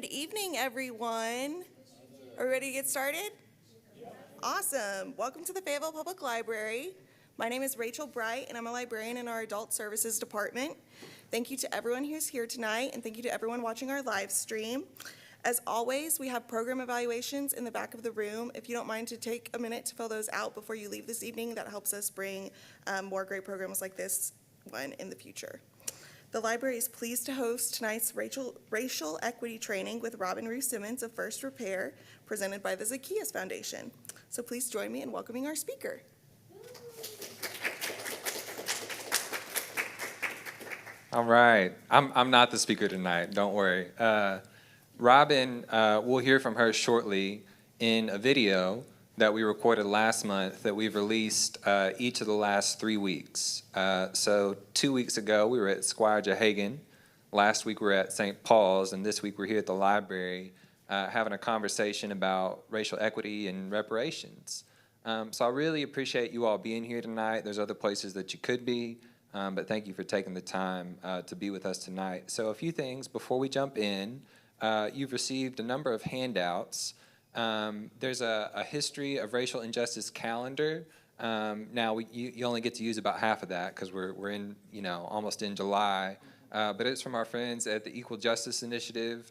Good evening, everyone. Are we ready to get started? Awesome. Welcome to the Fayetteville Public Library. My name is Rachel Bright, and I'm a librarian in our Adult Services Department. Thank you to everyone who's here tonight, and thank you to everyone watching our live stream. As always, we have program evaluations in the back of the room. If you don't mind to take a minute to fill those out before you leave this evening, that helps us bring more great programs like this one in the future. The library is pleased to host tonight's racial equity training with Robin Rue Simmons of First Repair, presented by the Zacchaeus Foundation. So please join me in welcoming our speaker. All right. I'm not the speaker tonight. Don't worry. Robin, we'll hear from her shortly in a video that we recorded last month that we've released each of the last 3 weeks. So 2 weeks ago, we were at Squire Jehagan. Last week, we were at St. Paul's. And this week, we're here at the library having a conversation about racial equity and reparations. So I really appreciate you all being here tonight. There's other places that you could be. But thank you for taking the time to be with us tonight. So a few things before we jump in. You've received a number of handouts. There's a history of racial injustice calendar. Now you only get to use about half of that because we're in almost in July. But it's from our friends at the Equal Justice Initiative.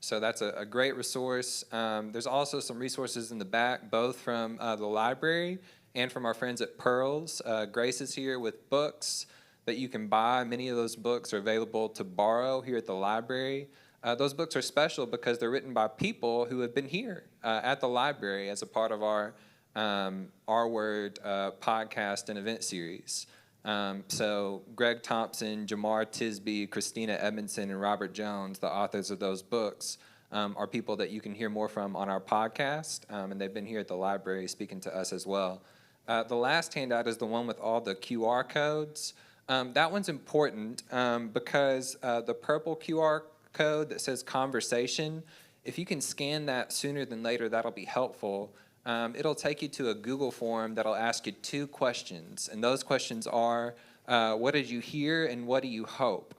So that's a great resource. There's also some resources in the back, both from the library and from our friends at Pearls. Grace is here with books that you can buy. Many of those books are available to borrow here at the library. Those books are special because they're written by people who have been here at the library as a part of our Word podcast and event series. So Greg Thompson, Jamar Tisby, Christina Edmondson, and Robert Jones, the authors of those books, are people that you can hear more from on our podcast, and they've been here at the library speaking to us as well. The last handout is the one with all the QR codes. That one's important because the purple QR code that says conversation, if you can scan that sooner than later, that'll be helpful. It'll take you to a Google form that'll ask you 2 questions, and those questions are, what did you hear and what do you hope?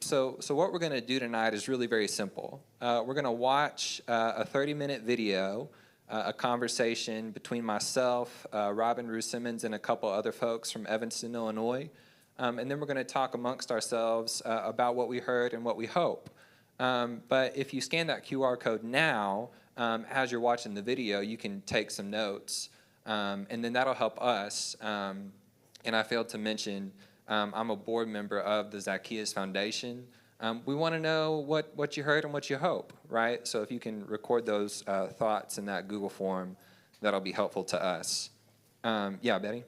So what we're going to do tonight is really very simple. We're going to watch a 30-minute video, a conversation between myself, Robin Rue Simmons, and a couple other folks from Evanston, Illinois. And then we're going to talk amongst ourselves about what we heard and what we hope. But if you scan that QR code now, as you're watching the video, you can take some notes, and then that'll help us. And I failed to mention, I'm a board member of the Zacchaeus Foundation. We want to know what you heard and what you hope, right? So if you can record those thoughts in that Google form, that'll be helpful to us. Yeah, Betty?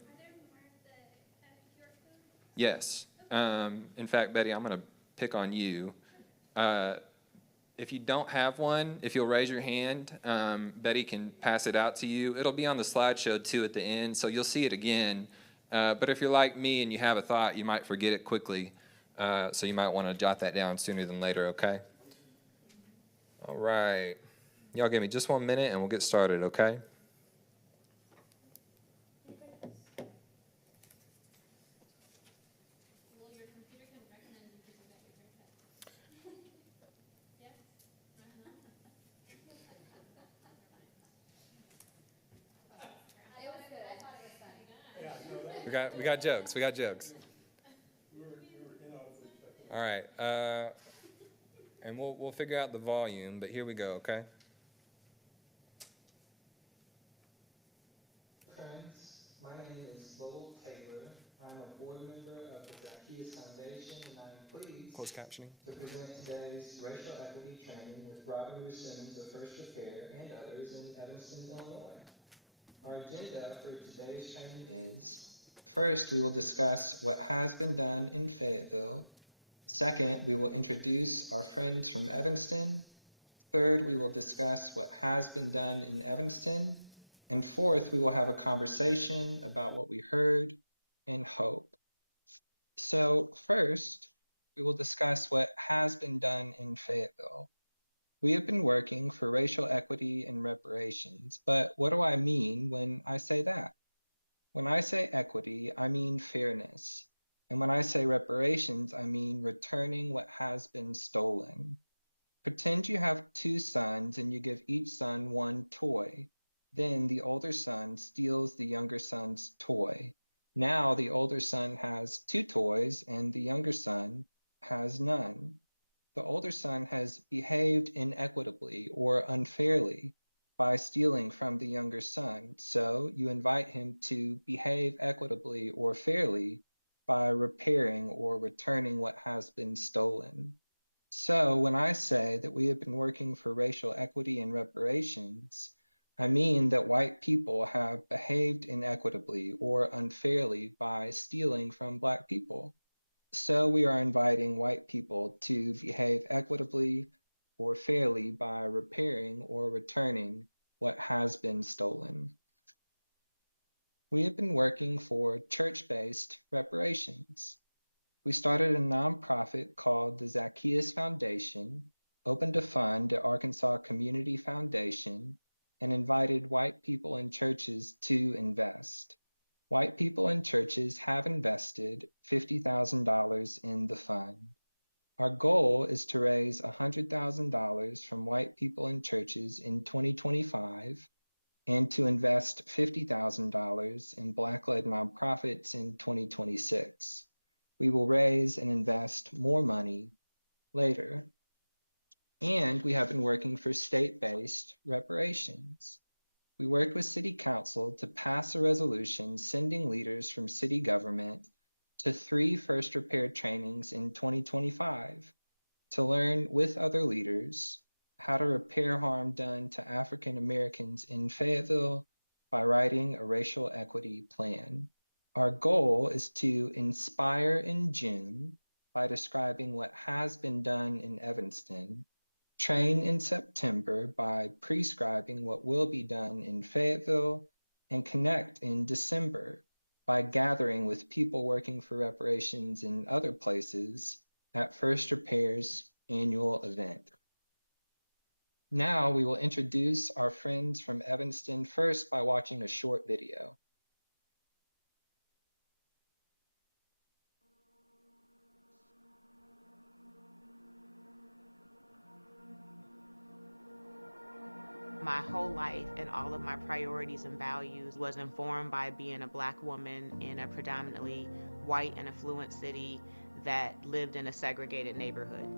Yes. In fact, Betty, I'm going to pick on you. If you don't have one, if you'll raise your hand, Betty can pass it out to you. It'll be on the slideshow, too, at the end, so you'll see it again. But if you're like me and you have a thought, you might forget it quickly. So you might want to jot that down sooner than later, okay? All right. Y'all give me just 1 minute and we'll get started, okay? We got jokes. We got jokes. All right. And we'll figure out the volume, but here we go, okay? Friends, my name is Lowell Taylor. I'm a board member of the Zacchaeus Foundation, and I'm pleased closed captioning to present today's racial equity training with Robin Rue Simmons of First Repair and others in Evanston, Illinois. Our agenda for today's training is: first, we will discuss what has been done in Fayetteville. Second, we will introduce our friends from Evanston. Third, we will discuss what has been done in Evanston. And fourth, we will have a conversation about what we heard and hope. So first, we will discuss what has been done in Fayetteville. We have been working for racial equity and reparations, but what do I mean when I say that? When I say equity, I mean fairness. And when I say reparations, I mean returning what has been stolen. Pretend you have two sons and you give each son one toy. Then the older son steals the younger son's toy. Now the older son has two toys and the younger son has none. The older son has behaved inequitably or unfairly by stealing from the younger son. So you invite him to behave equitably or fairly by repairing or returning what has been stolen. So when I say that we have been working for racial equity and reparations, I mean that white people have behaved inequitably or unfairly by stealing from Black people. So we are inviting white people to behave equitably or fairly by repairing or returning what has been stolen. We have been working for church-based reparations. We started a nonprofit called the Zacchaeus Foundation, opened a fund at Arkansas Community Foundation, and invited white people and churches to invest. White people and churches have invested $50,000 in the fund. Our goal is to raise $100,000 from white people and churches in 2025 and to invest $50,000 in Black-led nonprofits in 2026. We will raise and invest more money later. And we have been working for state-based reparations. We worked with City Council to pass a resolution sending leaders from city government to 3 first repair trainings in 2025 to learn with other leaders how to repair harm done to African Americans in Fayetteville by writing a racial equity plan. Our goal is to inspire in June by describing what has been done in Evanston, train in September by prescribing what will be done in Fayetteville, and connect in December by gathering with people working for reparations in other places at First Repair's annual event. Now we will introduce our friends from Evanston first by watching a short video. My whole life and all of my priorities and values was informed by being a Black woman in a predominantly white and affluent city that lived in a segregated neighborhood.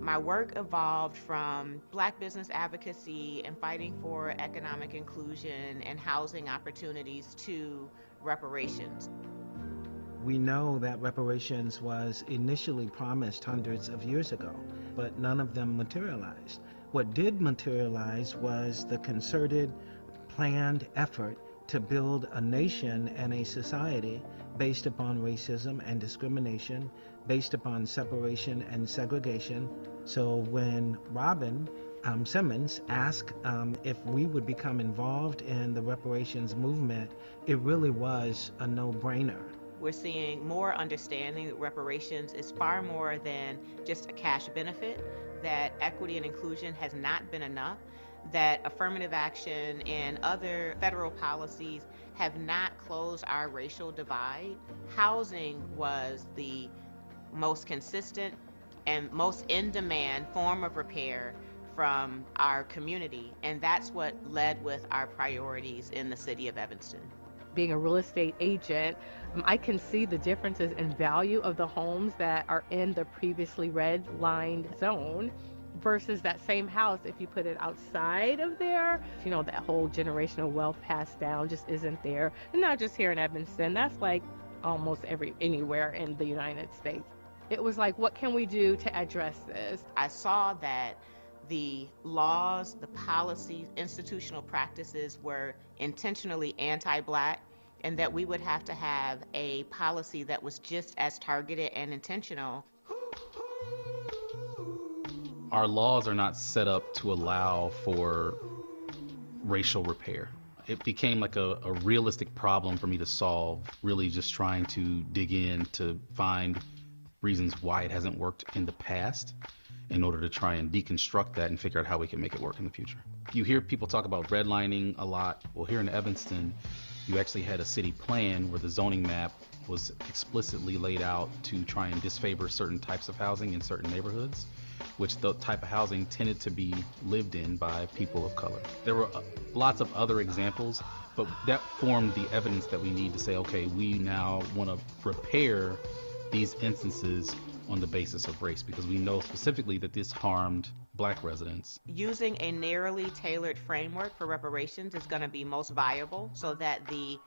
My work evolved from Black business advocacy and fighting for economic inclusion and housing opportunities to reparations. We know that reparations was initially promised hundreds of years ago, but none of them materialized. What did materialize was the concerted, planned effort to build a nation and a society based upon racism and discrimination, based upon separation and segregation. So when Robin Simmons asked if we would become involved in the reparations movement, it really was a no-brainer. We're seeing more understanding that reparations is far more than just a cash benefit, that equity and inclusion has not been enough, that affirmative action and other federal policies have not closed our racial divide. Housing was the most consistent and most in-demand form of repair from our community, and that's what led with our priorities in the city of Evanston. Being a real estate agent, I can see the differences in value of the homes that are in the previously red-lined zone versus that same house if you put it outside of there. You know, that whole generational wealth passed down just isn't there. And not just here in Evanston, that's like almost anywhere in the United States. It was like, what can we do to address this? I saw that the laws, the policies, institutional practices were intentionally anti-Black, and that we would have to have a policy that was just as targeted and intentional. Our laws are not set up to allow for racial repair. It became like a realistic problem for me to solve, really just trying to dig in to find reasons why it hasn't worked in the past in order to try and deconstruct that and figure out how we can make it work in the future. You hear people talk about redlining a lot. Well, here in Evanston, you actually had a city plan where the zoning map was explicitly laid out to try and disfavor certain types of housing in certain neighborhoods. which the type of housing tended to be lived in by people of color. There were lots of other examples, but that formed the evidence that we need to say, okay, we now want to repair these instances on the basis of race, because we know specifically that this harmed Black residents. Using a narrowly tailored framework for reparations is going to be most viable so that the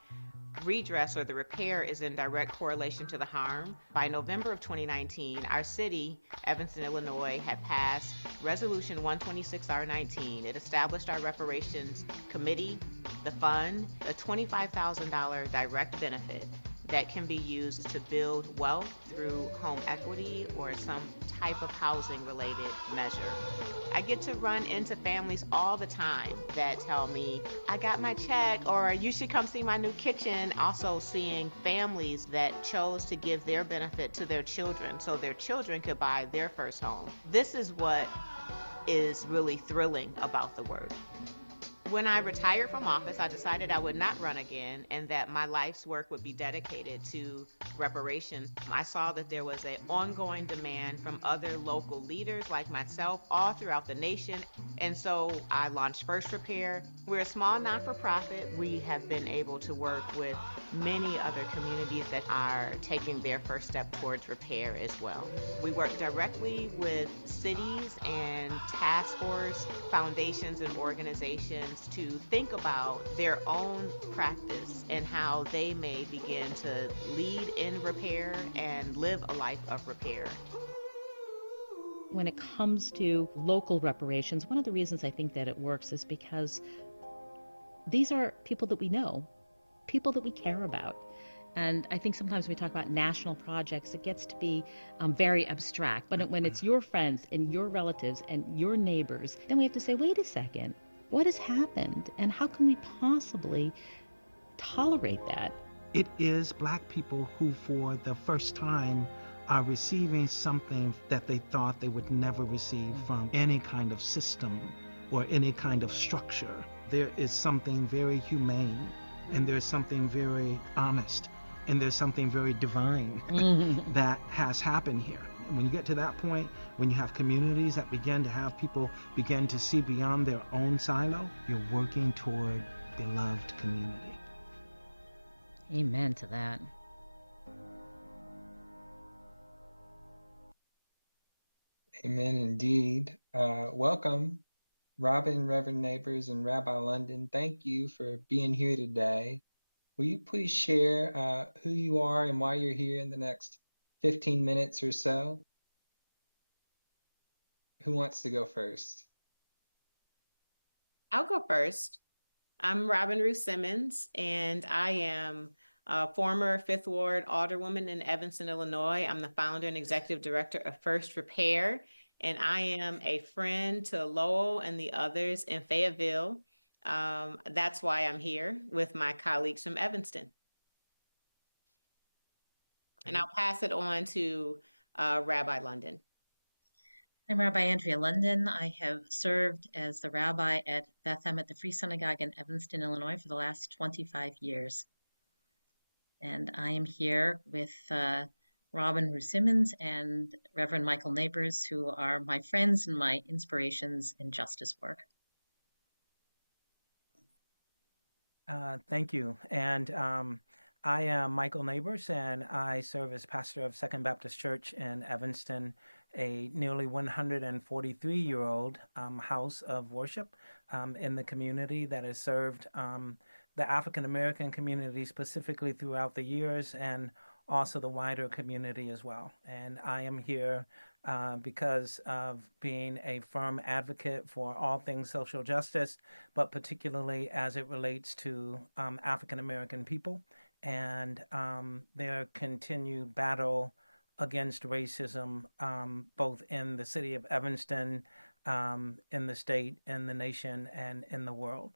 redress or the repair is in direct correlation to the harm. By November of 2019, our city, Evanston, Illinois, had passed Resolution 126R19. It established our reparations committee, the fund, a $25,000 direct benefit that can be used to build wealth through home equity or some type of housing related measure. I get to run into families all the time that tell me, I got my check, or you should come see my new kitchen. Also seeing families that chose to give their benefit to their children so their children could buy their first home. This is what is really thrilling about the work. When I retired from office, I decided I would not run again and that my life's work would be dedicated to reparations. I saw that there was an ongoing demand from other local leaders like myself all throughout the nation. And so I launched First Repair. We're a small non-for-profit. We have been able to work with many other communities that are taking their first step towards repair as well. We work directly with cities and task force, foundations and organizations to think about their own practice and how they may begin to lead in repair and live a life of repair. When it comes to local reparations, one of the reasons I think that it works is because these are people that we know, people that we care about. And I think sometimes when we talk about national projects, it gets to be very abstract. But when it's your friends and your relatives and your neighbors, then we have to say, wait a second, what has happened? And how can we possibly tolerate that? It is Black people who, for the first time, are receiving something that they thought they would never receive from any kind of system or any kind of structure. There is something very humane, and there's something very honest, and there's something very divine that has happened here. And when you get to that point, when you have communities that begin to have people begin to see beyond their own silo, you're working toward beloved community. Amen to that. Amen indeed. Welcome, Robin, Reverend Neighbors, and Rabbi London. Thank you for being here today. Will you please share who you are and why you're here in the next 15 minutes or so? Who wants to go first? I'll go first. I'm Robin Ruth Simmons, and I am a former Fifth Ward Alderwoman in Evanston, Illinois. I'm the founder and executive director of First Repair, and I am a friend to Lowell and the others in Fayetteville. That's why I'm here with my colleagues from Evanston. And I'll pass it on to Rabbi London. I'm Rabbi Andrea London. I have served as the rabbi at Beth Emet, the Free Synagogue in Evanston, Illinois for the last 25 years. And I am here with Robin Ruth Simmons and Reverend Michael Neighbors, who are my friends and my inspirations in justice work. Thank you. And I am Michael Neighbors, and I serve as pastor of Second Baptist Church in Evanston, a nearly 143-year-old house of worship in the community that has served the African American community specifically throughout the years, and also the wider community as well. And I am here because of being a firm advocate for all things social justice, but particularly as it relates to African American people and their continued battle against racism, both in the city of Evanston, in the state, in the nation, and in the world.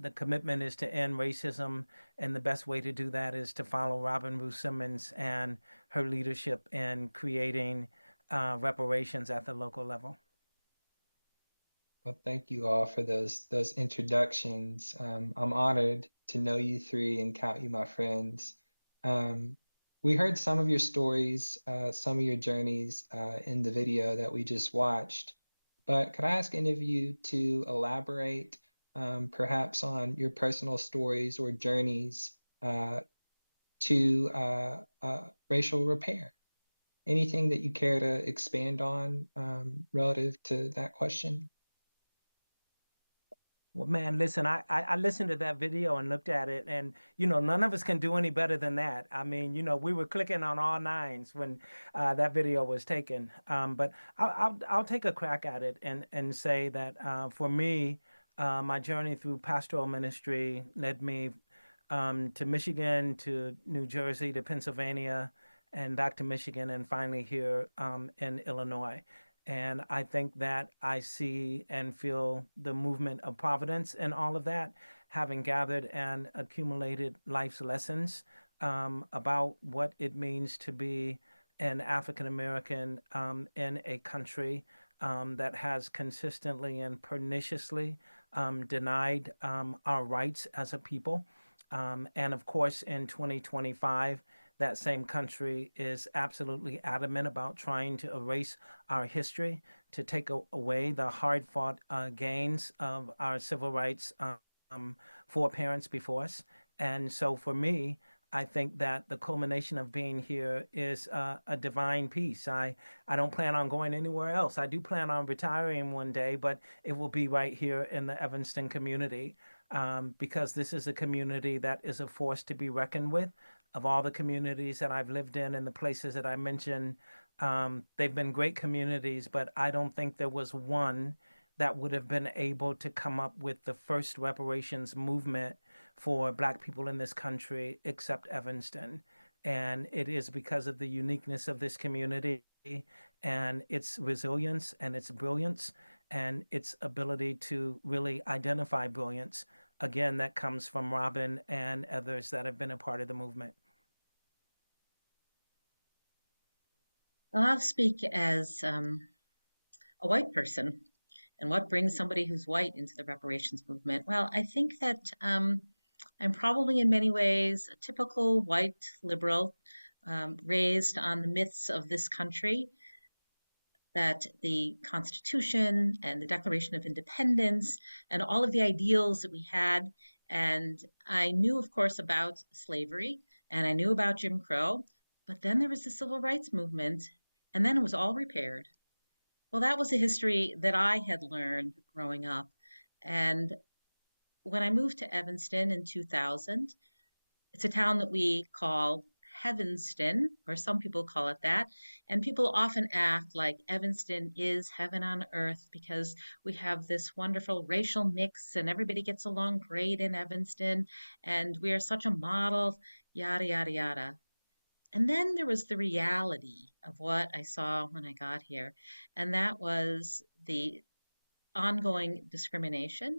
The commitment is to end racism, and the best way to do that is to follow Robin Ruth Simmons and her leadership in creating reparations at the local level. Well, thank you all for those introductions. I'm honored to know you three and count you my friends. We heard some of your stories, some of your journeys in the video that we just watched, but could I ask any of you to elaborate perhaps on your personal stories or journeys to racial repair? Anything that you care to expand on relative to that question? Well, man, listen, I listened to that video and looked at it, and none of us can do any better than that. I mean, we were clicking on all nines when that video was taken. But I'll take a crack at it and say that for me, my journey through pastoral ministry led me to Michigan, to New Jersey, to Pennsylvania, and back to Michigan, and finally here in Illinois. And I think that I see and feel the movement of providence and all of that, having gathered and accumulated life's lessons about what it means to be an African American in a country that has consistently and perniciously denied our rights as a people. And of course, in 2025, that same country is absolutely adamant about trying to erase our history, to take away the hard fought gains of our civil rights foreparents before us. And so for me, I think that the culmination of being here is a divine peace. I don't plan on going anywhere else. I do plan on retiring one day, but it will be right here in the Evanston community because this is a community that is a force to be reckoned with. Of all the communities that I've lived in and the places that I mentioned, they've been great communities, but I don't think there was one that would have been able to come up with the first reparations movement for Black people in this country except Evanston. And it is because of the uniqueness of this community and its resilience and its brilliance and its ability to really identify brilliance. Again, that comes from Robin and others that have been a part of the movement. Well, I'll speak as a white person. And what brings somebody who's white into the reparations movement? Well, I think that I'm probably in many ways a typical white liberal, raised on the myths of this country, that the Constitution and the Declaration of Independence and all of the ideals that we had. And I knew, of course, about slavery and I knew about Jim Crow, but then there was the civil rights movement, and then it was all repaired. Well, that was a history that I had learned growing up. And when I moved to Evanston in 2000, it's a town that we call Heavenston, or some people call it that. And people often act like Evanston is heaven on earth because we have this wonderful racial mix and everybody gets along great in Evanston and we are such a model, yada, yada, yada. And then there was the reality of what I saw when I got here, and that was the ongoing discrimination.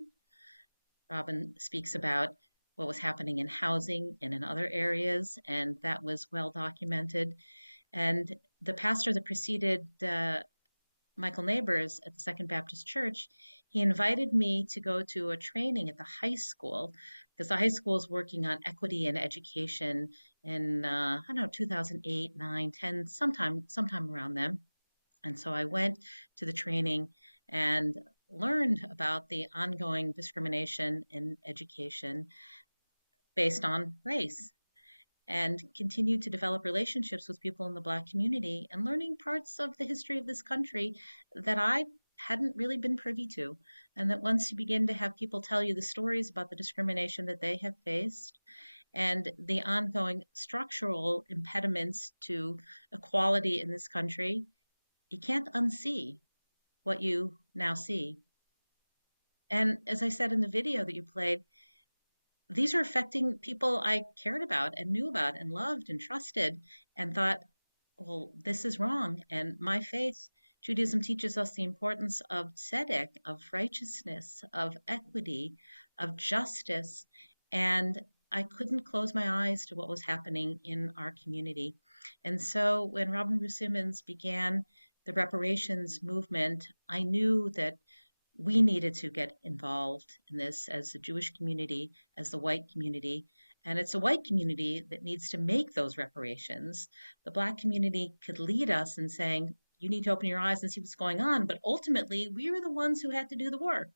Robin speaks about what was happening in housing and in other areas, and that was well documented. And the pastor that preceded Michael Neighbors at the Second Baptist Church, he invited me to go to a training at the high school because the high school is working on equity in education in, I don't know, 2008, 9, 10, sometime around then. And so I went to the training and learned about the ongoing discrimination in education based on race and continued to develop relationships with people in the Black community and learning parts of the history of this country that I hadn't really been privy to. And that once you begin to have people tell you the stories about the discrimination that they have faced and the ongoing structural impediments to equality in this country, you can't unsee what you now see. And as I said in the video that you played, these are affecting people I cared about and knew about and loved and trusted and thought, well, this is wrong. And my faith, Judaism, teaches us the importance of tzedek, of righteousness, of equity, of justice. And I couldn't close my eyes to what was happening in our community. And so when Robin Bruce Simmons began the reparations movement, I knew that we needed to get involved in this as the Jewish community, as the white community, And it's a white community that needs to make those reparations. The Black community could lead us in saying, you need to open your eyes and see what's going on. But ultimately, we were the ones who had to do the work.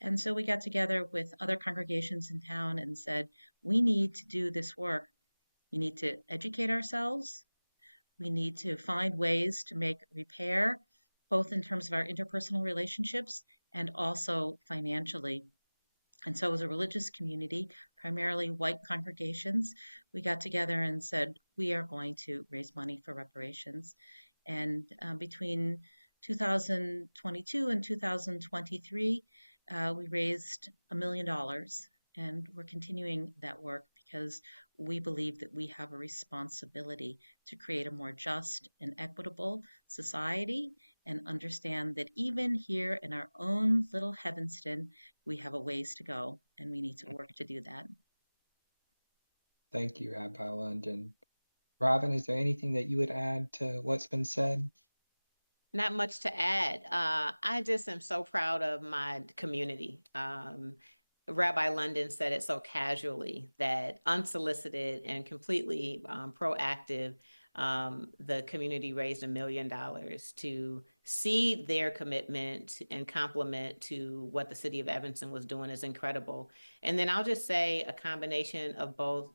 And so we got together with other congregations in town and said, we need to do this work. We need to educate ourselves. We need to find ways to make repair, both in terms of our interpersonal relationships and also financially. And so, as a religious community, primarily white congregations, we got together and said, we are going to raise money for reparations. And between 2022 and 2023, we raised $1 million. And we're continuing that work because we believe that we have a responsibility to create a more just and equitable society and understand that even here in our own little Heavenston, we have a ways to go and we need to work to do that. Thank you, Rabbi London. Robin, is there anything that you would add to what's been said? Not much to add. I just am so proud of my community. Rabbi London said it so casually that unsolicited and completely proactive, the community raised $1 million to see their commitment and compliment to what the city of Evanston was doing is incredible. And then I'll just say a combination of both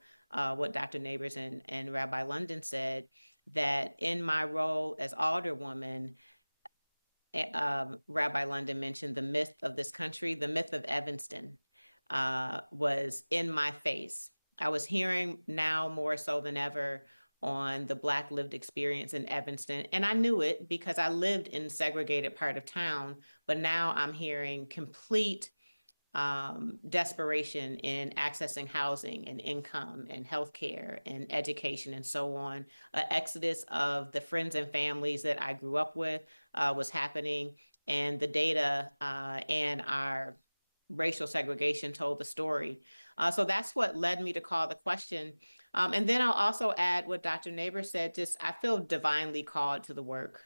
what Dr. Neighbors and Rabbi London said, that in my role as alderwoman, Rabbi London mentioned the myth of this country, the myth of Evanston was in my face. I was hearing now more so than ever on the Black lived experience in Evanston. And I knew it because I lived in a segregated part of town, but now I'm hearing complete desperation in accessing housing and income and healthcare and education and so on. An exodus of the friends and families that I grew up with was happening, and the data and our racial segregation told the story. So that's what led me to call the question. And then I'll also add what Dr. Neighbor said, just I feel divinely called to the work.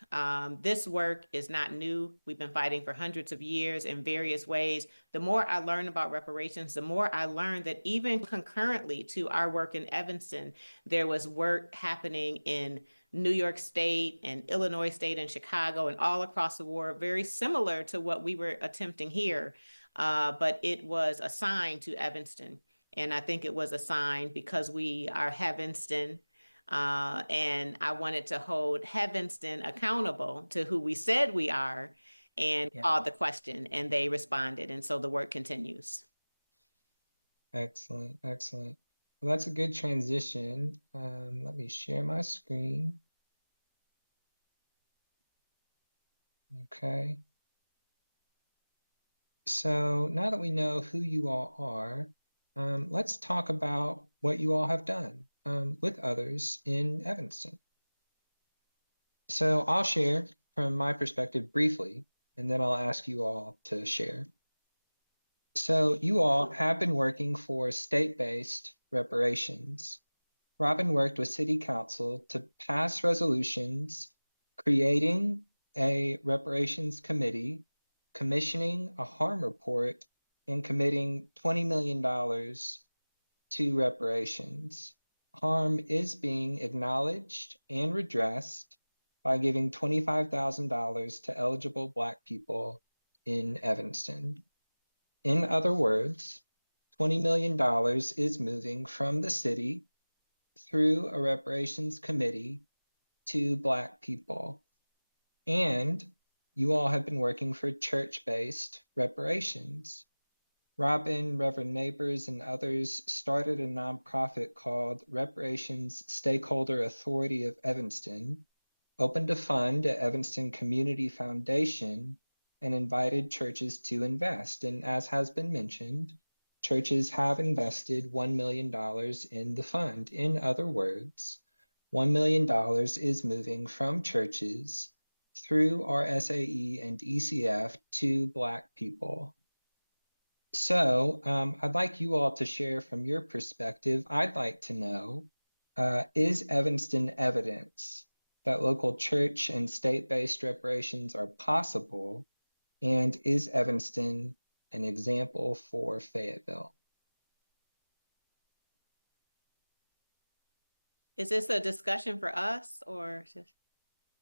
This work is not new. We've been fighting for hundreds of years in various ways. The more I learn about reparations, the more I learned that even concurrently to our work in Evanston, there was work happening in New York State and Illinois State and Chicago and all across the world, very similar to what we were attempting here. But it was assigned to Evanston. And I think it was assigned because we are Heavenston. And I wanted to hold Heavenston accountable to who we said we are and called the question, and they responded. And so the work continues. Excellent, excellent. Well, that's a good transition. Let me share my screen. Okay. So now that we know who you all are, let's talk about what you all have done with others in Evanston. So I'll share from my perspective briefly, and then I'll ask you all to share. So you all have been working for state-based reparations. Robin worked with City Council to pass resolutions creating a reparations committee, commissioning a harm report, and committing $20 million to reparations. Harm is being acknowledged and redressed by giving $25,000 to eligible Black people in Evanston. In other words, $20 million is moving from the city through a reparations committee to Black people. And you all have been working for church-based reparations. Robin, Reverend Neighbors, and others started a nonprofit called Reparations Stakeholder Authority of Evanston, opened a fund at Evanston Community Foundation, and invited churches to invest. And as has been mentioned, churches have invested $1 million in the fund. In other words, $1 million is moving from churches through our SAE and ECF to Black people. So I'd like you all to share from your perspective. I'd like to know, is Evanston evidence that local church and state-based reparations are possible? And is Evanston an example for Fayetteville? Is this a discussion for us or just?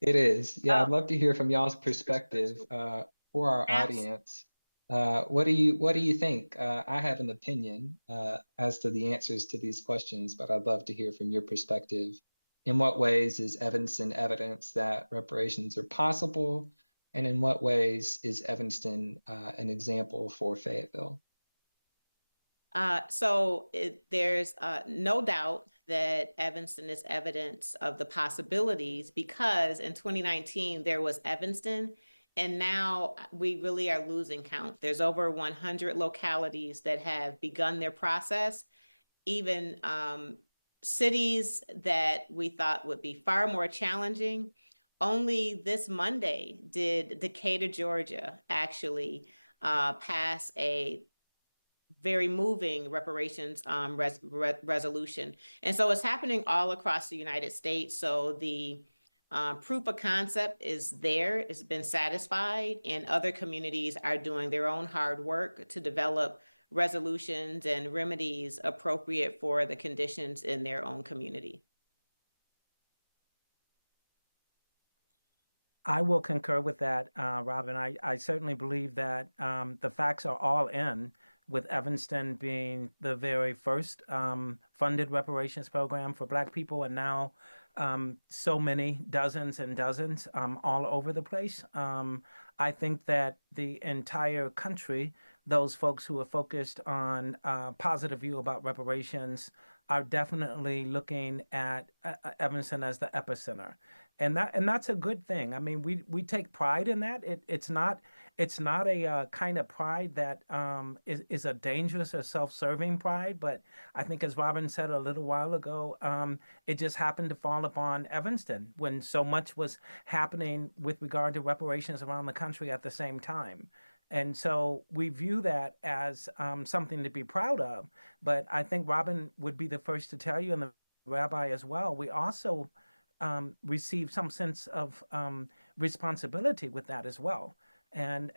It is. Yeah, I'd Oh, love to hear from y'all's perspective for our abs- audience. What do you think? I have an opinion as to the answers to these questions, but I'd love to hear from your perspective. In what ways is Evanston evidence that reparations are possible? And in what ways is Evanston an example for Fayetteville? There's no doubt that Evanston is evidence of the possibilities because in 2019 there was Evanston, and now we really are losing count. There's over 100 localities that have begun their process. Even cities that we thought would be far more challenging. Only this Monday did Decatur, Georgia, actually pass a very moving reparations resolution. And so it's happening all across the United States. So the proof of concept is there, it's been satisfied, and other communities are doing their own hard work to develop resolutions and remedies appropriate for the conditions in their own community. I will concur with that, Robin. I certainly believe that the facts are all in, with Evanston being the very first funded reparations program for Black people, and now so many dozens and dozens all over the place. I think that the entire country, those folks who are focused on a positive view about reparations, are definitely looking at Evanston as the epicenter, and that's a good thing. I mean, we take pride in that. It's not a kind of pride that is a dangerous or self-serving pride, but I think, as Robin said a little while ago, it just happened to fall upon Evanston when so much was happening with regard to reparations around the country at the same time. And so we view that as something to be proud of. But I think Robin would be the first to tell you, and the rabbi as well, we also receive some sense of responsibility with that as well. And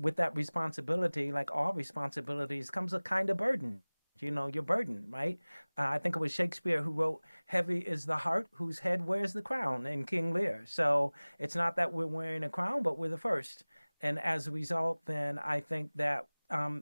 with that responsibility, like all responsibilities, comes a kind of burden. You know, your burden, right? I think it was Shakespeare who wrote, "Heavy is the heart whose head wears the crown," in King Lear. So it's not that we're wearing a crown, but we're the first. And as a result, then I think that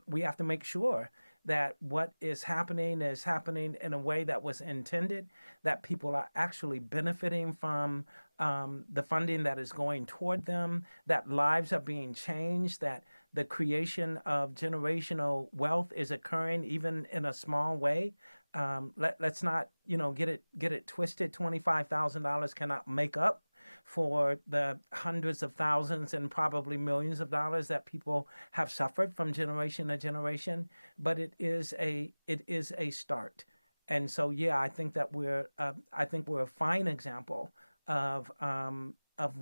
we have to make sure that what is happening in a way that was intended, that people are actually benefiting from the funding that is going toward them, that lives are being changed, that the creation of generational wealth is occurring even in a small way. Let's not, get it twisted. $25,000 cannot make up for the hundreds of thousands and probably millions of dollars that people have suffered from generation to generation, but it is a start. And so, yeah, I think we're a fine example of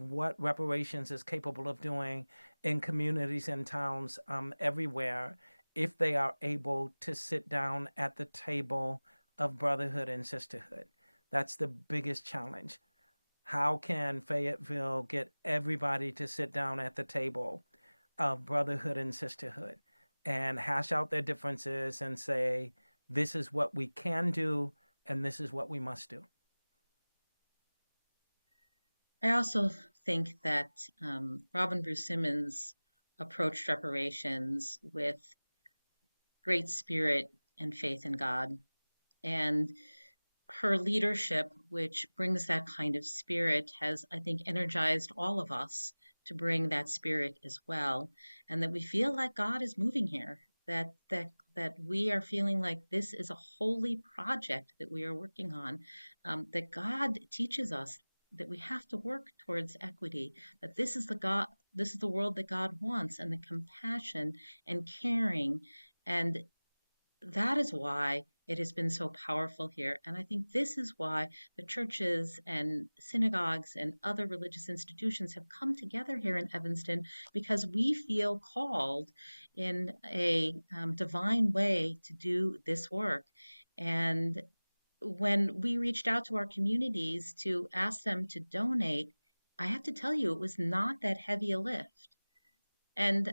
what reparations is capable of doing in communities and towns everywhere, if they are able to sit down at the table of brotherhood and sisterhood. That's the biggest challenge. How can Fayetteville get everybody to sit down at the table of brotherhood and sisterhood and hash out their differences and say, this is what we can do and this is what we must do? I also think that Robin Bruce Simmons approached reparations with great spirit and faith in God. And her leadership, which brings that kind of spirit, has, I think, energized all of us to bring that spirit as well. And that we feel like God is moving here, that we are feeling like this is a holy project that we are working on, that God teaches us that we have to work towards equity, that this is the world that God wants, and the compassion and caring. And that is why it has been so powerful here. And I think this is why the churches and synagogues and other religious institutions have come together here in Evanston, because we feel called in a divine way to do this work. And when we reached out to our communities to ask them to donate, I have to tell you, it was not that heavy a lift. And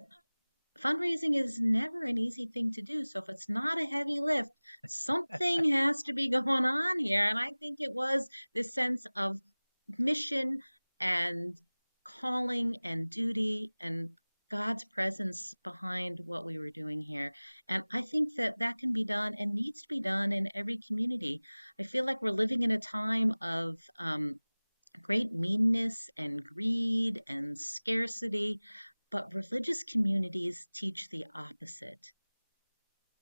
fundraising is never an easy thing to do. So if it's not a heavy lift, something has to be going on here. And I think it was this sense of mission and calling and duty and God's presence behind what we were doing here. And I think that that can be done and needs to be done in every community. I feel like we're living in a time of great meanness and greed and scarcity, but religious communities teach the opposite,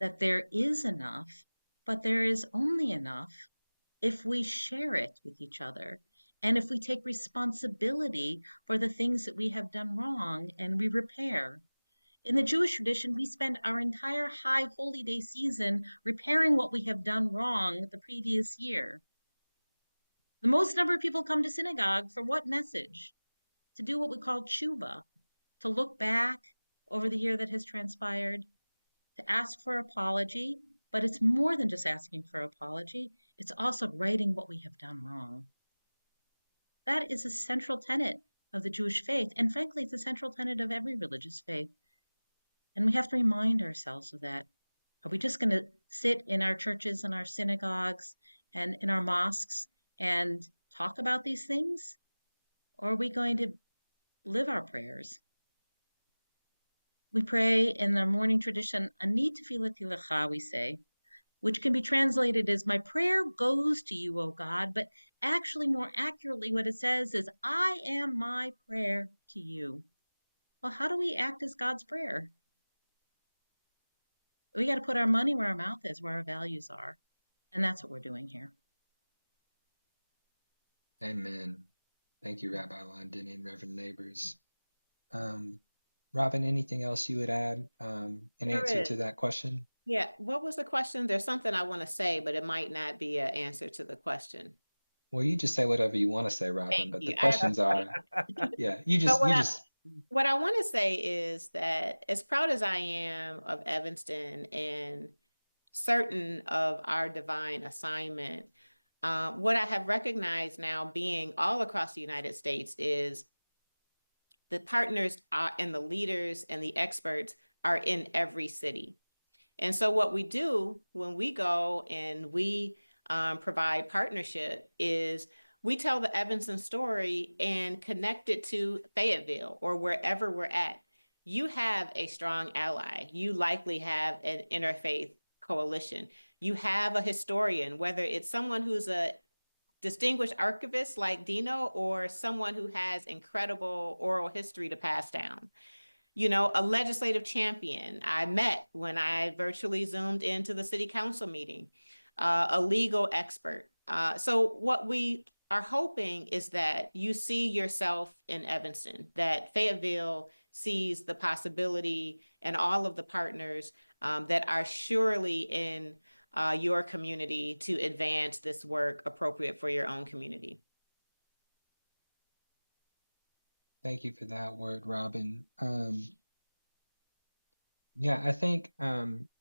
that there is enough, but there is only enough if we share it with each other and if we take responsibility for the things that we have done wrong and we repair. In the Jewish tradition, we spend our entire High Holy Day season repairing what we have done wrong the previous year. The most number of people come to synagogue for what message? To do what we call tshuva, to look back over the year that has transpired, to ask for apology, but it's more than just asking for apology. It's also righting what we have done wrong. That is a central tenet of the Jewish faith, and frankly, it's a central tenet of every religious faith. And we have to remind ourselves of that. Are we just going to sit in our churches and our synagogues and in our mosques and talk about these things? Or are we going to live our prayers? We pray in the morning tradition, Ani tefillati lecha, we say, which can be translated as, my prayer goes to you, O God, but actually more accurately what it says is, I am my prayer to you. Well, how do we act as God's prayer? We got to put our money where our mouth is, where our values are. And that's what we're doing here. Amen. Thank you, Rabbi London and Reverend Neighbors. Robin, anything else you would add in answer to that question? Yeah, what was the question? There's something I want to say, but it might not be an answer to the question. Well, you just say whatever you want to say, Robin, Thank but you. the questions are, yeah, What I want to say is that as proud as I am of Evanston and certain of our divine assignment, what I have recognized now being all across the United States is the partners and the leaders and the experts are in every city. And so what we do when we go and we provide partnership is we tell the Evanston story and connect it to Fayetteville or wherever we're at. You have a strong ally. You likely have an interfaith coalition. You have a historian, whether it's someone who's a distinguished archivist like Dino or someone who has incredible oral history to pass down. You know, a legislative champion I met when I virtually Zoomed into the city council meeting, a legal expert. So what we are hoping is that you see yourself in Evanston, that Fayetteville sees the possibility and all of the partners that are surely in your community to advance this work appropriate for your own community. Thank you for that word, Robin. Yeah, I think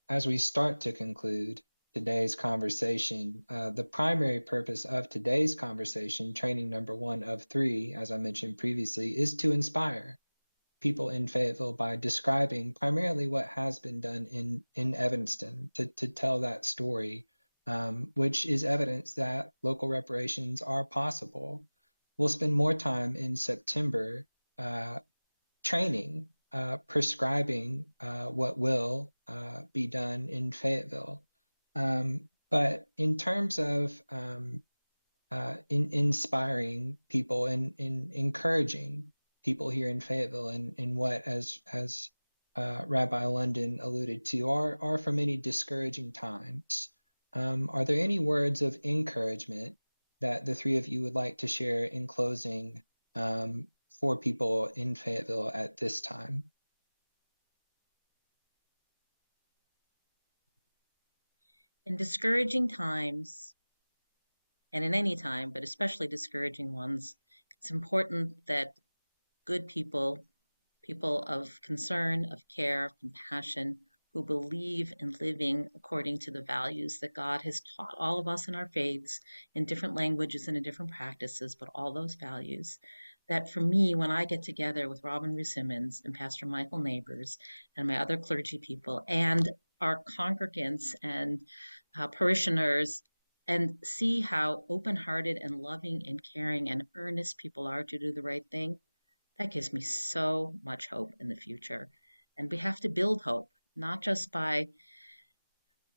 as we start to conclude today's conversation, the primary purpose of today's conversation, training number 1 of 3, as I mentioned previously, is to inspire people in Fayetteville by describing primarily what has been done in Evanston, to tell that story, which is evidence that local reparations are possible. We'll spend more time in September training, prescribing what will be done in Fayetteville. But in terms of inspiring people and encouraging people here in Fayetteville in what, as Rabbi London alluded to, are for many discouraging times, are there any words of encouragement that the 3 of you would like to share in closing for people in Fayetteville at this time? In discouraging times, and in any time, but especially discouraging ones, it's important that good people, people of concern, of care, compassion, who believe in living according to the values that God has taught all of us in our faiths in different languages and in different practices, but all those values, that for me, when I get together with Robin Rue Simmons and Pastor Michael Neighbors and my other clergy people and our congregants and parishioners and see how open-hearted and loving and caring and earnest people are to do the right thing, that gives me so much hope in the future. And we have to build hope, not just by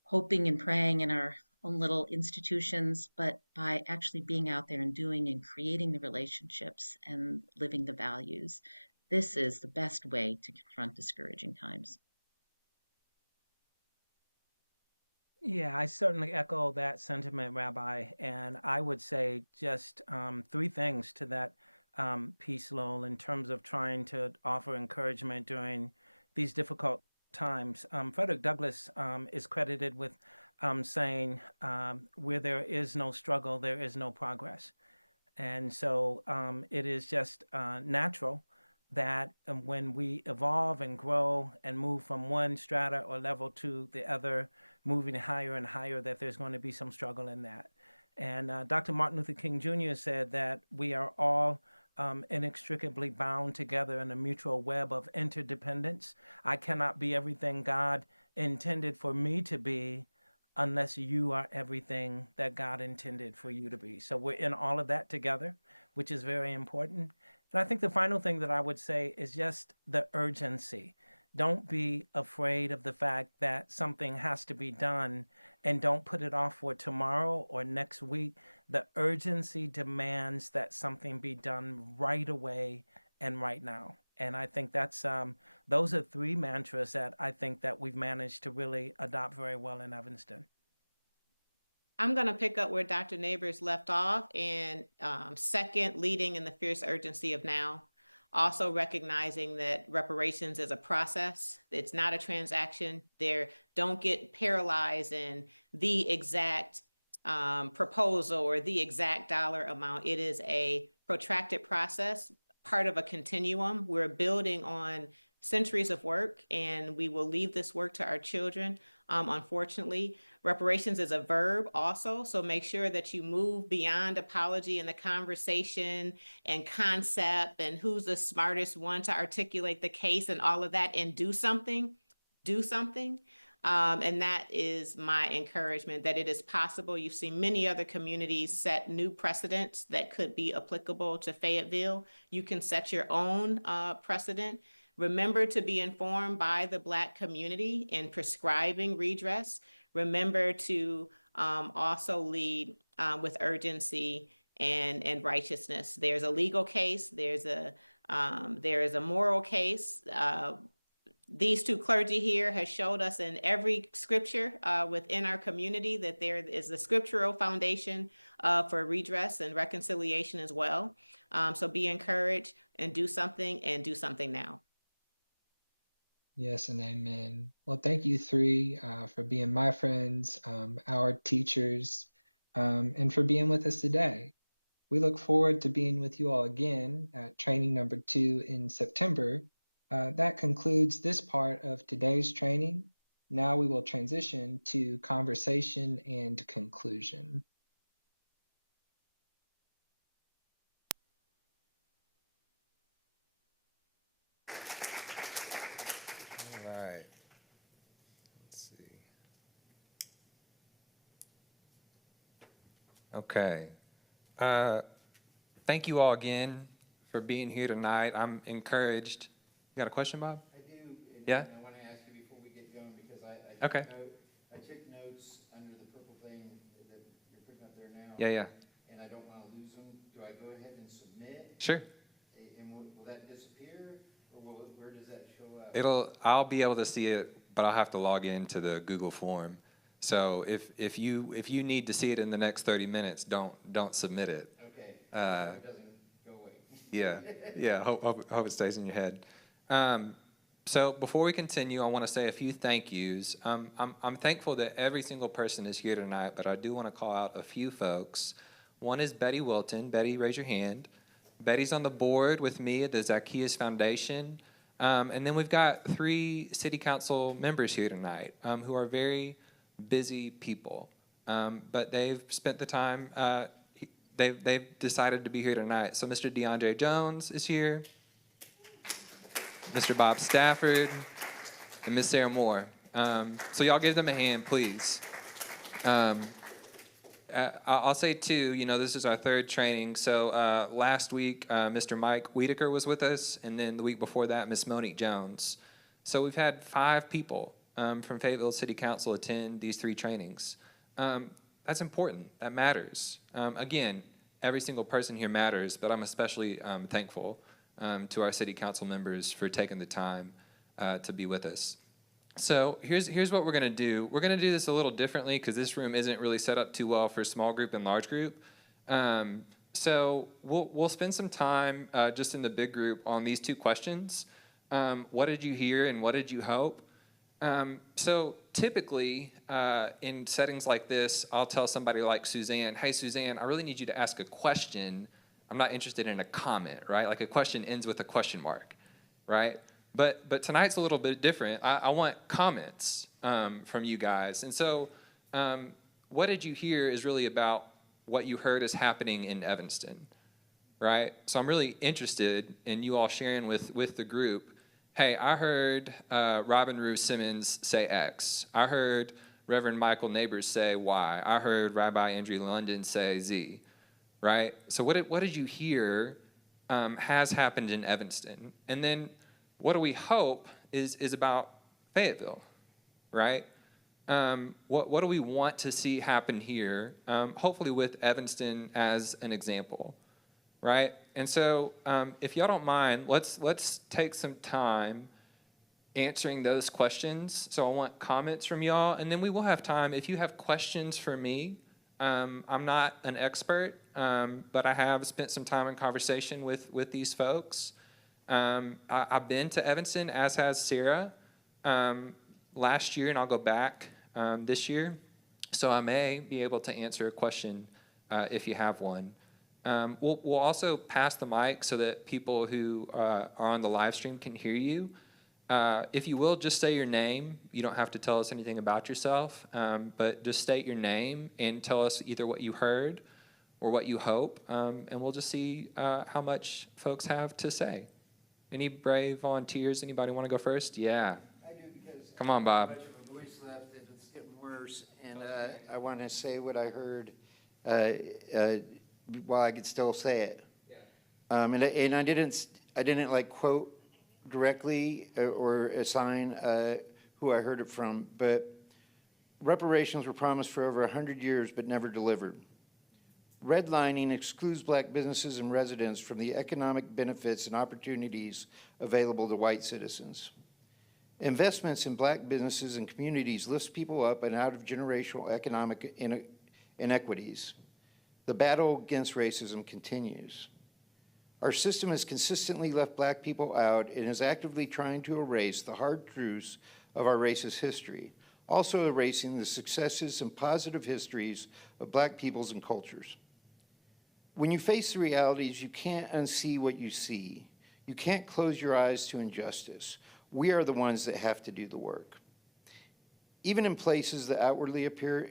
hoping and praying in our own little institutions, but by actually being out there and doing and creating the relationships and living the values. This is the best way to confront discouraging times. Yeah, I certainly echo that sentiment, Rabbi. And I would say just three things to that piece, Lowell, in terms of trying to offer encouragement during these difficult times. Frederick Douglass is credited with saying, where there is no struggle, there is no progress. And so it is just natural that when we evolve and grow and move from one strata or level to the other, moving higher and higher, that there's going to be some struggle in that. And Dr. Martin Luther King Jr. said that we are all inextricably bound together in a mutual web of interdependence. I cannot be everything God intended for me to be unless you are everything that God intended for you to be. So we're in all of that together, which is very important. And I think the final thing that I would say is just the urgency. Don't be afraid of the fact that something has to be done, and don't put it off for tomorrow or next week. The urgency demands that something be done right away and right now. And I think that's those are three mantras that I think that we've managed to really adopt very well in Evanston. I'm going to pick up where Dr. Neighbors left off, and second, leading in the fierce urgency of now. Also recognizing that reparations is a process. It's not a transaction. Don't get paralyzed in the exact proposal or the exact dollar amount. It is a protracted process, part of a continuum. We're building on centuries of work, and we will leave this work to our children. Unfortunately, reparations is a verb also, so make sure that you move beyond apology in the conversation and concept and who's the smartest one to articulate the case and all of that, and do something. And that is my encouragement, that it is possible. You've seen many other communities set new precedents that could be applicable to Fayetteville. You can set your own precedent. Remember to be informed by the Black community in prescribing redress. Remember to also lead with urgency and righteousness. There's a legal case. There is a moral case. These two clergy here has showed us in every scripture within our community that there is a scriptural foundation for redress and reconciliation as well. So be encouraged and do something now. Yes, and amen. Well, thank you three for being my friends, our teachers, and for being with us today. We look forward to being with you all again at training number 2 in September. That concludes this part of today's training. Now we will transition to conversation and conclusion. Okay. Thank you all again for being here tonight. I'm encouraged. You got a question, Bob? I do. Yeah? I want to ask you before we get going, because I Okay. took notes under the purple thing that you're putting up there now. Yeah. And I don't want to lose them. Do I go ahead and submit? Sure. And will that disappear, or where does that show up? I'll be able to see it, but I'll have to log into the Google form. So if you need to see it in the next 30 minutes, don't submit it. Okay. So it doesn't go away. Yeah. Hope it stays in your head. So before we continue, I want to say a few thank yous. I'm thankful that every single person is here tonight, but I do want to call out a few folks. One is Betty Wilton. Betty, raise your hand. Betty's on the board with me at the Zacchaeus Foundation. And then we've got 3 city council members here tonight who are very busy people. But they've spent the time they've decided to be here tonight. So Mr. DeAndre Jones is here, Mr. Bob Stafford, and Miss Sarah Moore. So y'all give them a hand, please. I'll say too, this is our third training. So last week, Mr. Mike Wiedeker was with us, and then the week before that, Miss Monique Jones. So we've had 5 people from Fayetteville City Council attend these 3 trainings. That's important. That matters. Again, every single person here matters, but I'm especially thankful to our city council members for taking the time to be with us. So here's what we're going to do. We're going to do this a little differently because this room isn't really set up too well for small group and large group. So we'll spend some time just in the big group on these 2 questions. What did you hear and what did you hope? So typically in settings like this, I'll tell somebody like Suzanne, hey, Suzanne, I really need you to ask a question. I'm not interested in a comment, right? Like a question ends with a question mark, right? But tonight's a little bit different. I want comments from you guys. And so what did you hear is really about what you heard is happening in Evanston, right? So I'm really interested in you all sharing with the group, hey, I heard Robin Rue Simmons say X. I heard Reverend Michael Neighbors say Y. I heard Rabbi Andrew London say Z, right? So what did you hear has happened in Evanston? And then what do we hope is about Fayetteville, right? What do we want to see happen here, hopefully with Evanston as an example, right? And so if y'all don't mind, let's take some time answering those questions. So I want comments from y'all, and then we will have time. If you have questions for me, I'm not an expert, but I have spent some time in conversation with these folks. I've been to Evanston, as has Sarah, last year, and I'll go back this year. So I may be able to answer a question if you have one. We'll also pass the mic so that people who are on the live stream can hear you. If you will, just say your name. You don't have to tell us anything about yourself, but just state your name and tell us either what you heard or what you hope, and we'll just see how much folks have to say. Any brave volunteers? Anybody want to go first? Yeah. I do, because Come on, Bob. much of a voice left, and it's getting worse. And I want to say what I heard while I could still say it. Yeah. And I didn't like quote directly or assign who I heard it from, but reparations were promised for over 100 years but never delivered. Redlining excludes black businesses and residents from the economic benefits and opportunities available to white citizens. Investments in black businesses and communities lifts people up and out of generational economic inequities. The battle against racism continues. Our system has consistently left black people out and is actively trying to erase the hard truths of our racist history, also erasing the successes and positive histories of black peoples and cultures. When you face the realities, you can't unsee what you see. You can't close your eyes to injustice. We are the ones that have to do the work. Even in places that outwardly appear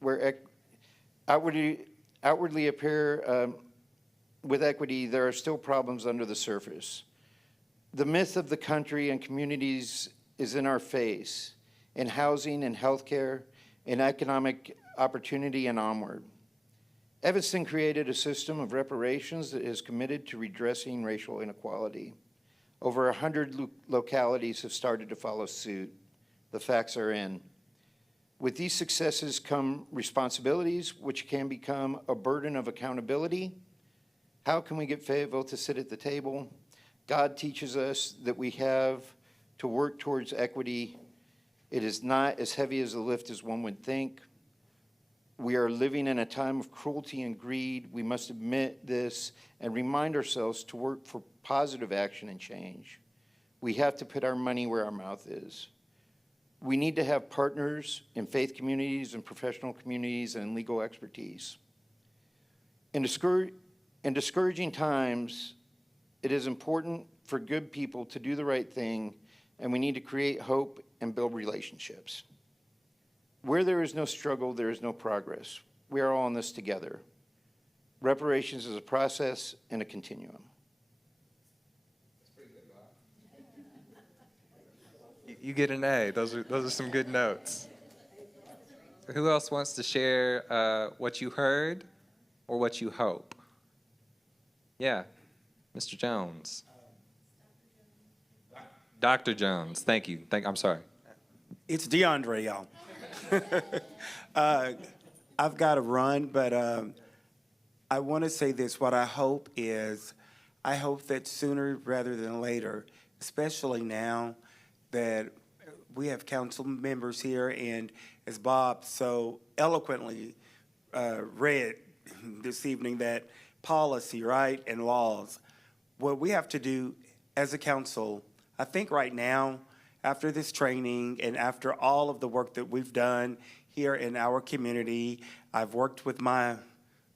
with equity, there are still problems under the surface. The myth of the country and communities is in our face, in housing and healthcare, in economic opportunity and onward. Evanston created a system of reparations that is committed to redressing racial inequality. Over 100 localities have started to follow suit. The facts are in. With these successes come responsibilities, which can become a burden of accountability. How can we get Fayetteville to sit at the table? God teaches us that we have to work towards equity. It is not as heavy as a lift as one would think. We are living in a time of cruelty and greed. We must admit this and remind ourselves to work for positive action and change. We have to put our money where our mouth is. We need to have partners in faith communities and professional communities and legal expertise. In discouraging times, it is important for good people to do the right thing, and we need to create hope and build relationships. Where there is no struggle, there is no progress. We are all in this together. Reparations is a process and a continuum. You get an A. Those are some good notes. Who else wants to share what you heard or what you hope? Yeah, Mr. Jones. Dr. Jones, thank you. I'm sorry. It's DeAndre, y'all. I've got to run, but I want to say this. What I hope is, I hope that sooner rather than later, especially now that we have council members here, and as Bob so eloquently read this evening, that policy, right, and laws, what we have to do as a council, I think right now, after this training and after all of the work that we've done here in our community, I've worked with my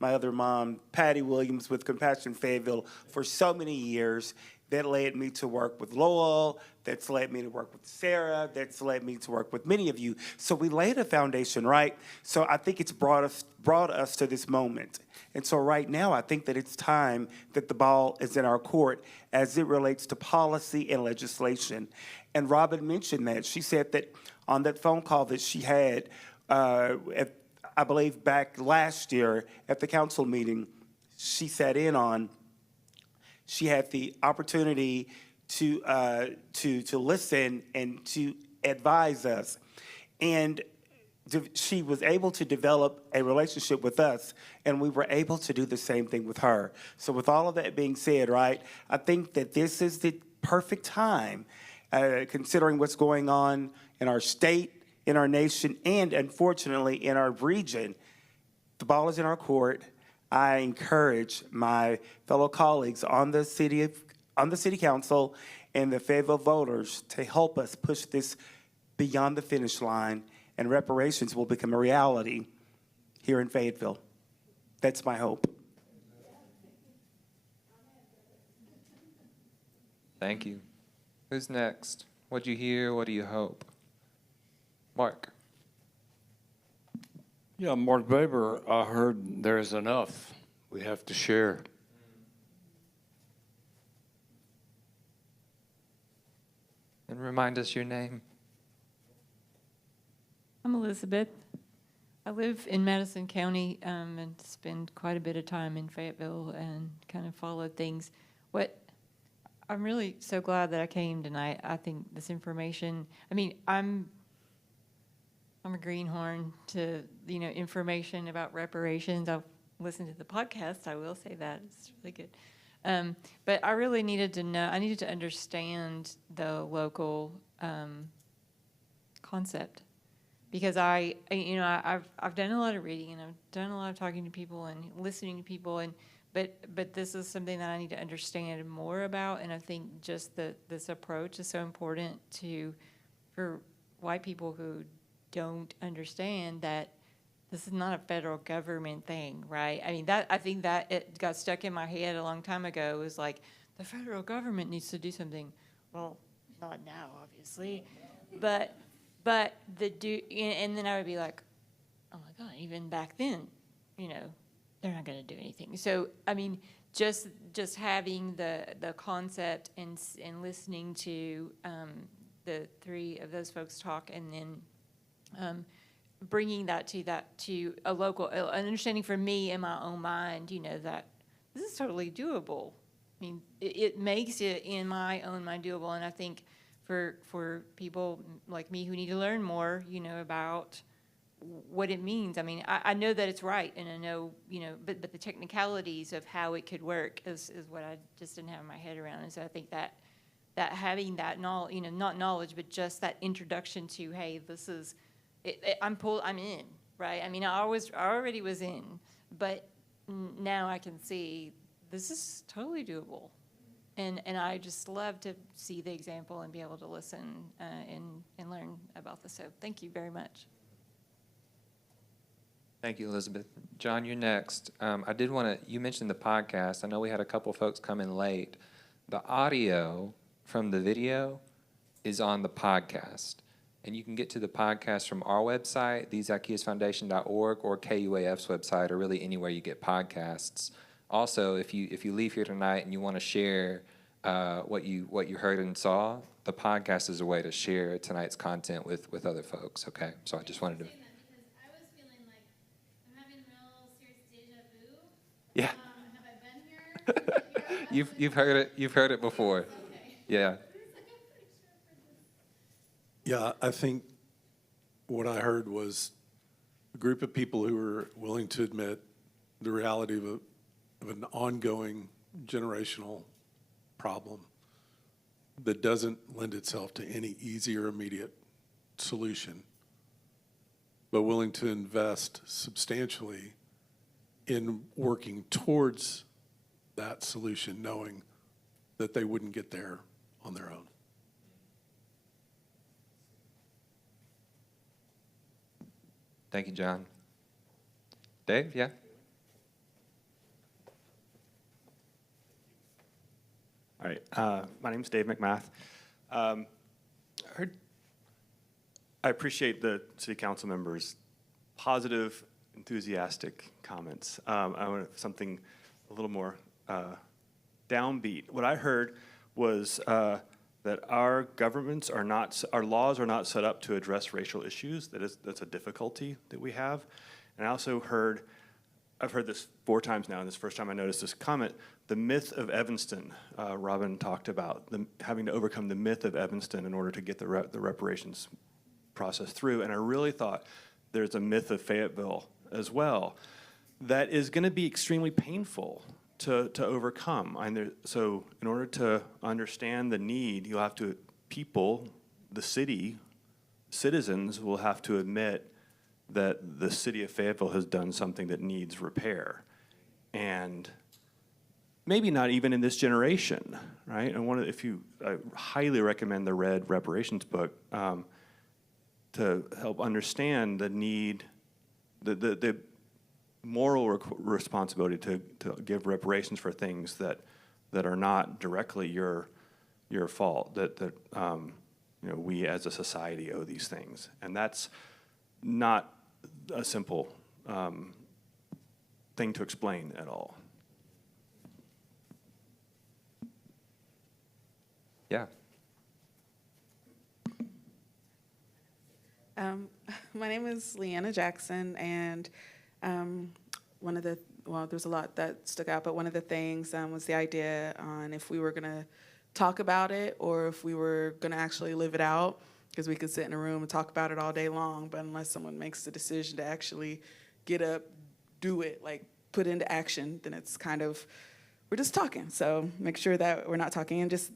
other mom, Patty Williams, with Compassion Fayetteville for so many years. That led me to work with Lowell, that's led me to work with Sarah, that's led me to work with many of you. So we laid a foundation, right? So I think it's brought us to this moment. And so right now, I think that it's time that the ball is in our court as it relates to policy and legislation. And Robin mentioned that. She said that on that phone call that she had, I believe back last year at the council meeting, she sat in on. She had the opportunity to listen and to advise us, and she was able to develop a relationship with us, and we were able to do the same thing with her. So with all of that being said, right, I think that this is the perfect time, considering what's going on in our state, in our nation, and unfortunately in our region. The ball is in our court. I encourage my fellow colleagues on the city council and the Fayetteville voters to help us push this beyond the finish line, and reparations will become a reality here in Fayetteville. That's my hope. Thank you. Who's next? What do you hear? What do you hope? Mark. Yeah, Mark Weber, I heard there's enough. We have to share. And remind us your name. I'm Elizabeth. I live in Madison County and spend quite a bit of time in Fayetteville and kind of follow things. I'm really so glad that I came tonight. I think this information, I'm a greenhorn to, information about reparations. I've listened to the podcast. I will say that. It's really good. But I really needed to know, I needed to understand the local concept, because I've done a lot of reading, and I've done a lot of talking to people and listening to people, but this is something that I need to understand more about. And I think just this approach is so important for white people who don't understand that this is not a federal government thing, right? I think that it got stuck in my head a long time ago. It was like, the federal government needs to do something. Well, not now, obviously, but and then I would be like, oh my God, even back then, they're not going to do anything. So, just having the concept and listening to the three of those folks talk, and then bringing that to a local understanding for me in my own mind, that this is totally doable. It makes it in my own mind doable, and I think for people like me who need to learn more, about what it means. I know that it's right, and I know, but the technicalities of how it could work is what I just didn't have my head around. And so I think that having that knowledge, not knowledge, but just that introduction to, hey, this is, I'm in, right? I already was in, but now I can see this is totally doable. And I just love to see the example and be able to listen and learn about this. So thank you very much. Thank you, Elizabeth. John, you're next. I did want to, you mentioned the podcast. I know we had a couple folks come in late. The audio from the video is on the podcast. And you can get to the podcast from our website, thezacchaeusfoundation.org, or KUAF's website, or really anywhere you get podcasts. Also, if you leave here tonight and you want to share what you heard and saw, the podcast is a way to share tonight's content with other folks. Okay, so I just wanted to. Yeah. You've heard it. You've heard it before. Yeah. Yeah, I think what I heard was a group of people who were willing to admit the reality of an ongoing generational problem that doesn't lend itself to any easy or immediate solution, but willing to invest substantially in working towards that solution, knowing that they wouldn't get there on their own. Thank you, John. Dave, yeah? All right, my name's Dave McMath. I appreciate the city council members' positive, enthusiastic comments. I want something a little more downbeat. What I heard was that our governments are not, our laws are not set up to address racial issues. That's a difficulty that we have. And I also heard, I've heard this 4 times now, and this is the first time I noticed this comment, the myth of Evanston. Robin talked about having to overcome the myth of Evanston in order to get the reparations process through. And I really thought there's a myth of Fayetteville as well that is going to be extremely painful to overcome. So in order to understand the need, you'll have to, people, the city, citizens will have to admit that the city of Fayetteville has done something that needs repair. And maybe not even in this generation, right? And I highly recommend the Red Reparations book to help understand the need, the moral responsibility to give reparations for things that are not directly your fault, that we as a society owe these things. And that's not a simple thing to explain at all. Yeah. My name is Leanna Jackson, and there's a lot that stuck out, but one of the things was the idea on if we were going to talk about it or if we were going to actually live it out, because we could sit in a room and talk about it all day long, but unless someone makes the decision to actually get up, do it, like put into action, then it's kind of, we're just talking. So make sure that we're not talking, and just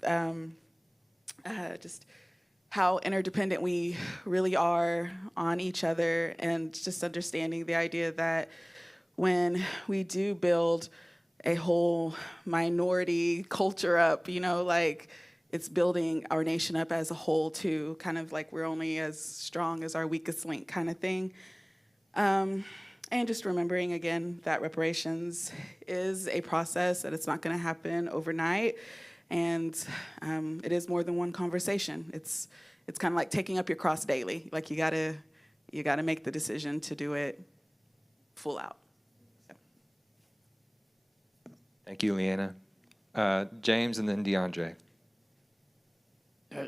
how interdependent we really are on each other, and just understanding the idea that when we do build a whole minority culture up, like it's building our nation up as a whole too, kind of like we're only as strong as our weakest link kind of thing. And just remembering again that reparations is a process, that it's not gonna happen overnight. And it is more than one conversation. It's kind of like taking up your cross daily. Like you gotta make the decision to do it full out. So. Thank you, Leanna. James and then DeAndre.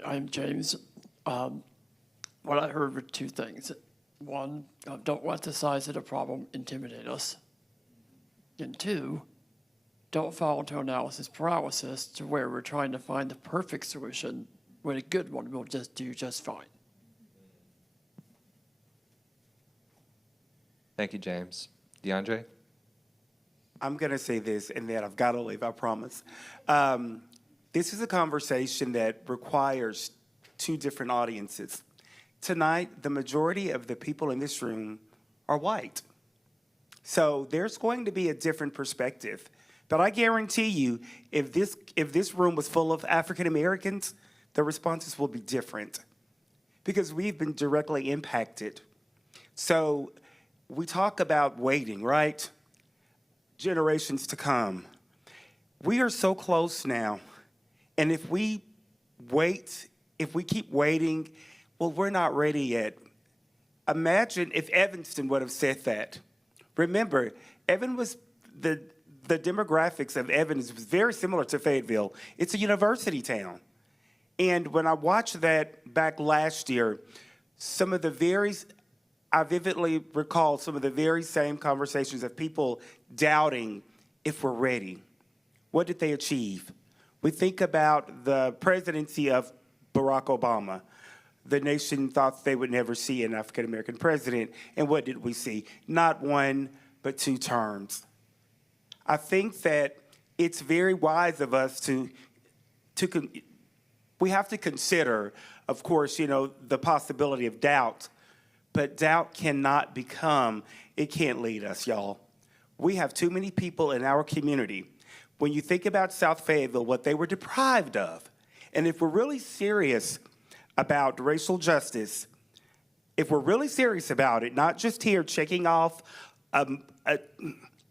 I'm James. What I heard were 2 things. One, don't let the size of the problem intimidate us. And 2, don't fall into analysis paralysis to where we're trying to find the perfect solution when a good one will just do just fine. Thank you, James. DeAndre? I'm going to say this, and then I've got to leave, I promise. This is a conversation that requires 2 different audiences. Tonight, the majority of the people in this room are white. So there's going to be a different perspective. But I guarantee you, if this room was full of African Americans, the responses will be different because we've been directly impacted. So we talk about waiting, right? Generations to come. We are so close now. And if we wait, if we keep waiting, well, we're not ready yet. Imagine if Evanston would have said that. Remember, the demographics of Evans was very similar to Fayetteville. It's a university town. And when I watched that back last year, I vividly recall some of the very same conversations of people doubting if we're ready. What did they achieve? We think about the presidency of Barack Obama. The nation thought they would never see an African-American president. And what did we see? Not one, but 2 terms. I think that it's very wise of us we have to consider, of course, the possibility of doubt, but doubt it can't lead us, y'all. We have too many people in our community. When you think about South Fayetteville, what they were deprived of, and if we're really serious about racial justice, if we're really serious about it, not just here checking off,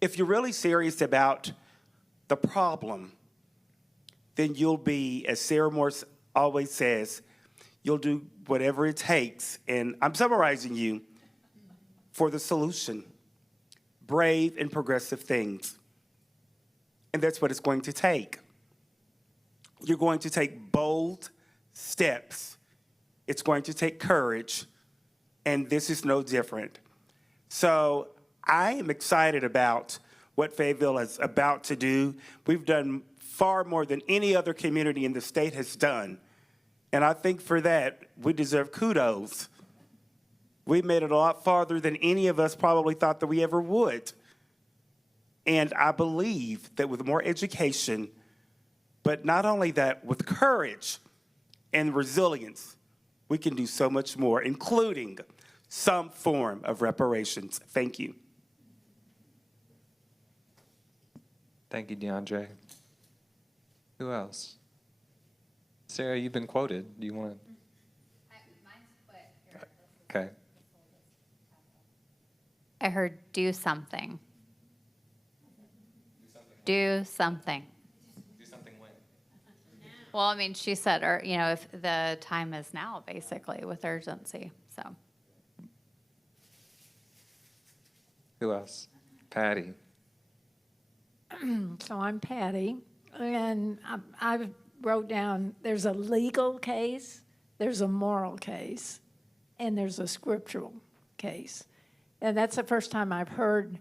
if you're really serious about the problem, then you'll be, as Sarah Morse always says, you'll do whatever it takes, and I'm summarizing you, for the solution. Brave and progressive things. And that's what it's going to take. You're going to take bold steps. It's going to take courage, and this is no different. So I am excited about what Fayetteville is about to do. We've done far more than any other community in the state has done. And I think for that, we deserve kudos. We made it a lot farther than any of us probably thought that we ever would. And I believe that with more education, but not only that, with courage and resilience, we can do so much more, including some form of reparations. Thank you. Thank you, DeAndre. Who else? Sarah, you've been quoted. Do you want to? Okay. I heard do something. Do something. Do something when? Well, I mean, she said, or if the time is now, basically, with urgency. So. Who else? Patty. So I'm Patty, and I wrote down there's a legal case, there's a moral case, and there's a scriptural case. And that's the first time I've heard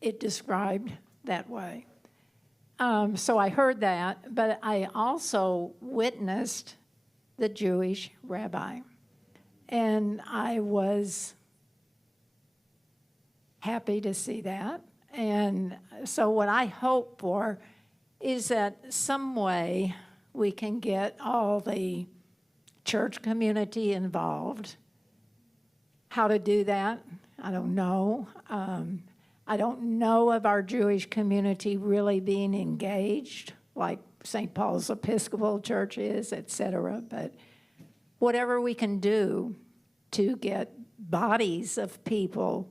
it described that way. So I heard that, but I also witnessed the Jewish rabbi. And I was happy to see that. And so what I hope for is that some way we can get all the church community involved. How to do that, I don't know. I don't know of our Jewish community really being engaged, like St. Paul's Episcopal Church is, et cetera. But whatever we can do to get bodies of people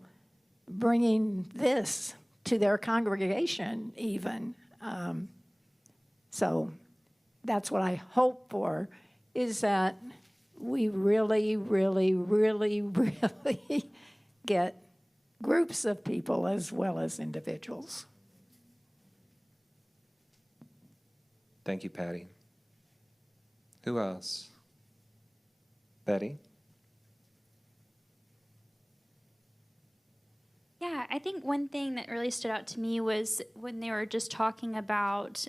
bringing this to their congregation even. So that's what I hope for, is that we really, really, really, really get groups of people as well as individuals. Thank you, Patty. Who else? Betty? Yeah, I think one thing that really stood out to me was when they were just talking about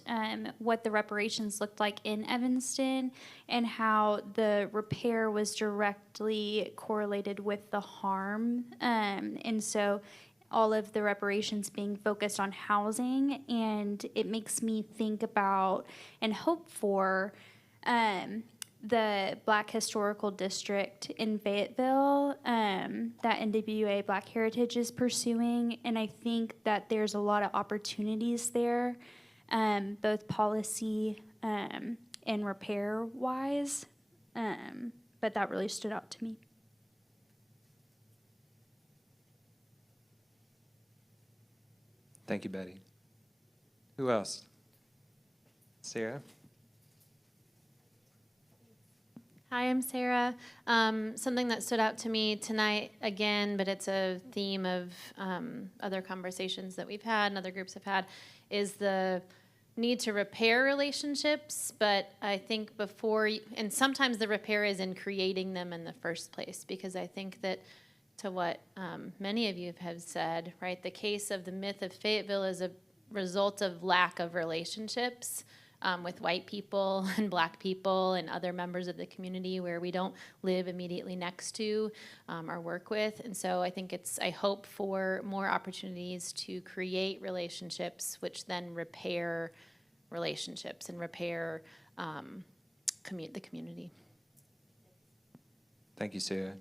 what the reparations looked like in Evanston and how the repair was directly correlated with the harm. And so all of the reparations being focused on housing, and it makes me think about and hope for the Black Historical District in Fayetteville that NWA Black Heritage is pursuing. And I think that there's a lot of opportunities there, both policy and repair-wise. But that really stood out to me. Thank you, Betty. Who else? Sarah? Hi, I'm Sarah. Something that stood out to me tonight, again, but it's a theme of other conversations that we've had and other groups have had, is the need to repair relationships. But I think and sometimes the repair is in creating them in the first place, because I think that to what many of you have said, right, the case of the myth of Fayetteville is a result of lack of relationships. With white people and black people and other members of the community where we don't live immediately next to or work with. And so I hope for more opportunities to create relationships which then repair relationships and repair the community. Thank you, Sarah.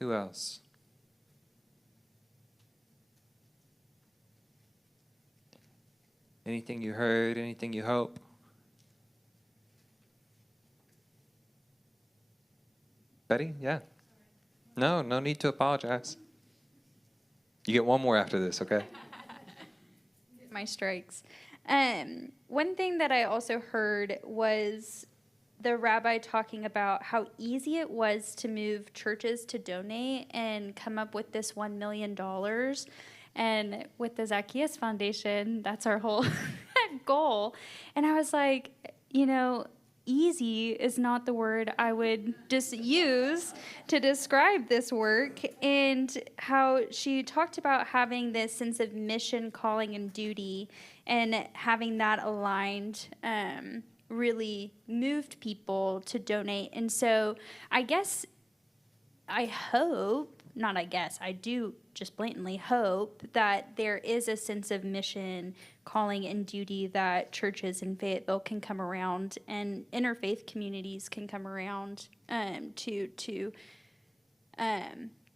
Who else? Anything you heard, anything you hope? Betty? Yeah. No need to apologize. You get one more after this, okay? My strikes. One thing that I also heard was the rabbi talking about how easy it was to move churches to donate and come up with this $1 million. And with the Zacchaeus Foundation, that's our whole goal. And I was like, easy is not the word I would just use to describe this work. And how she talked about having this sense of mission, calling, and duty, and having that aligned really moved people to donate. And so I do just blatantly hope that there is a sense of mission, calling, and duty that churches in Fayetteville can come around and interfaith communities can come around to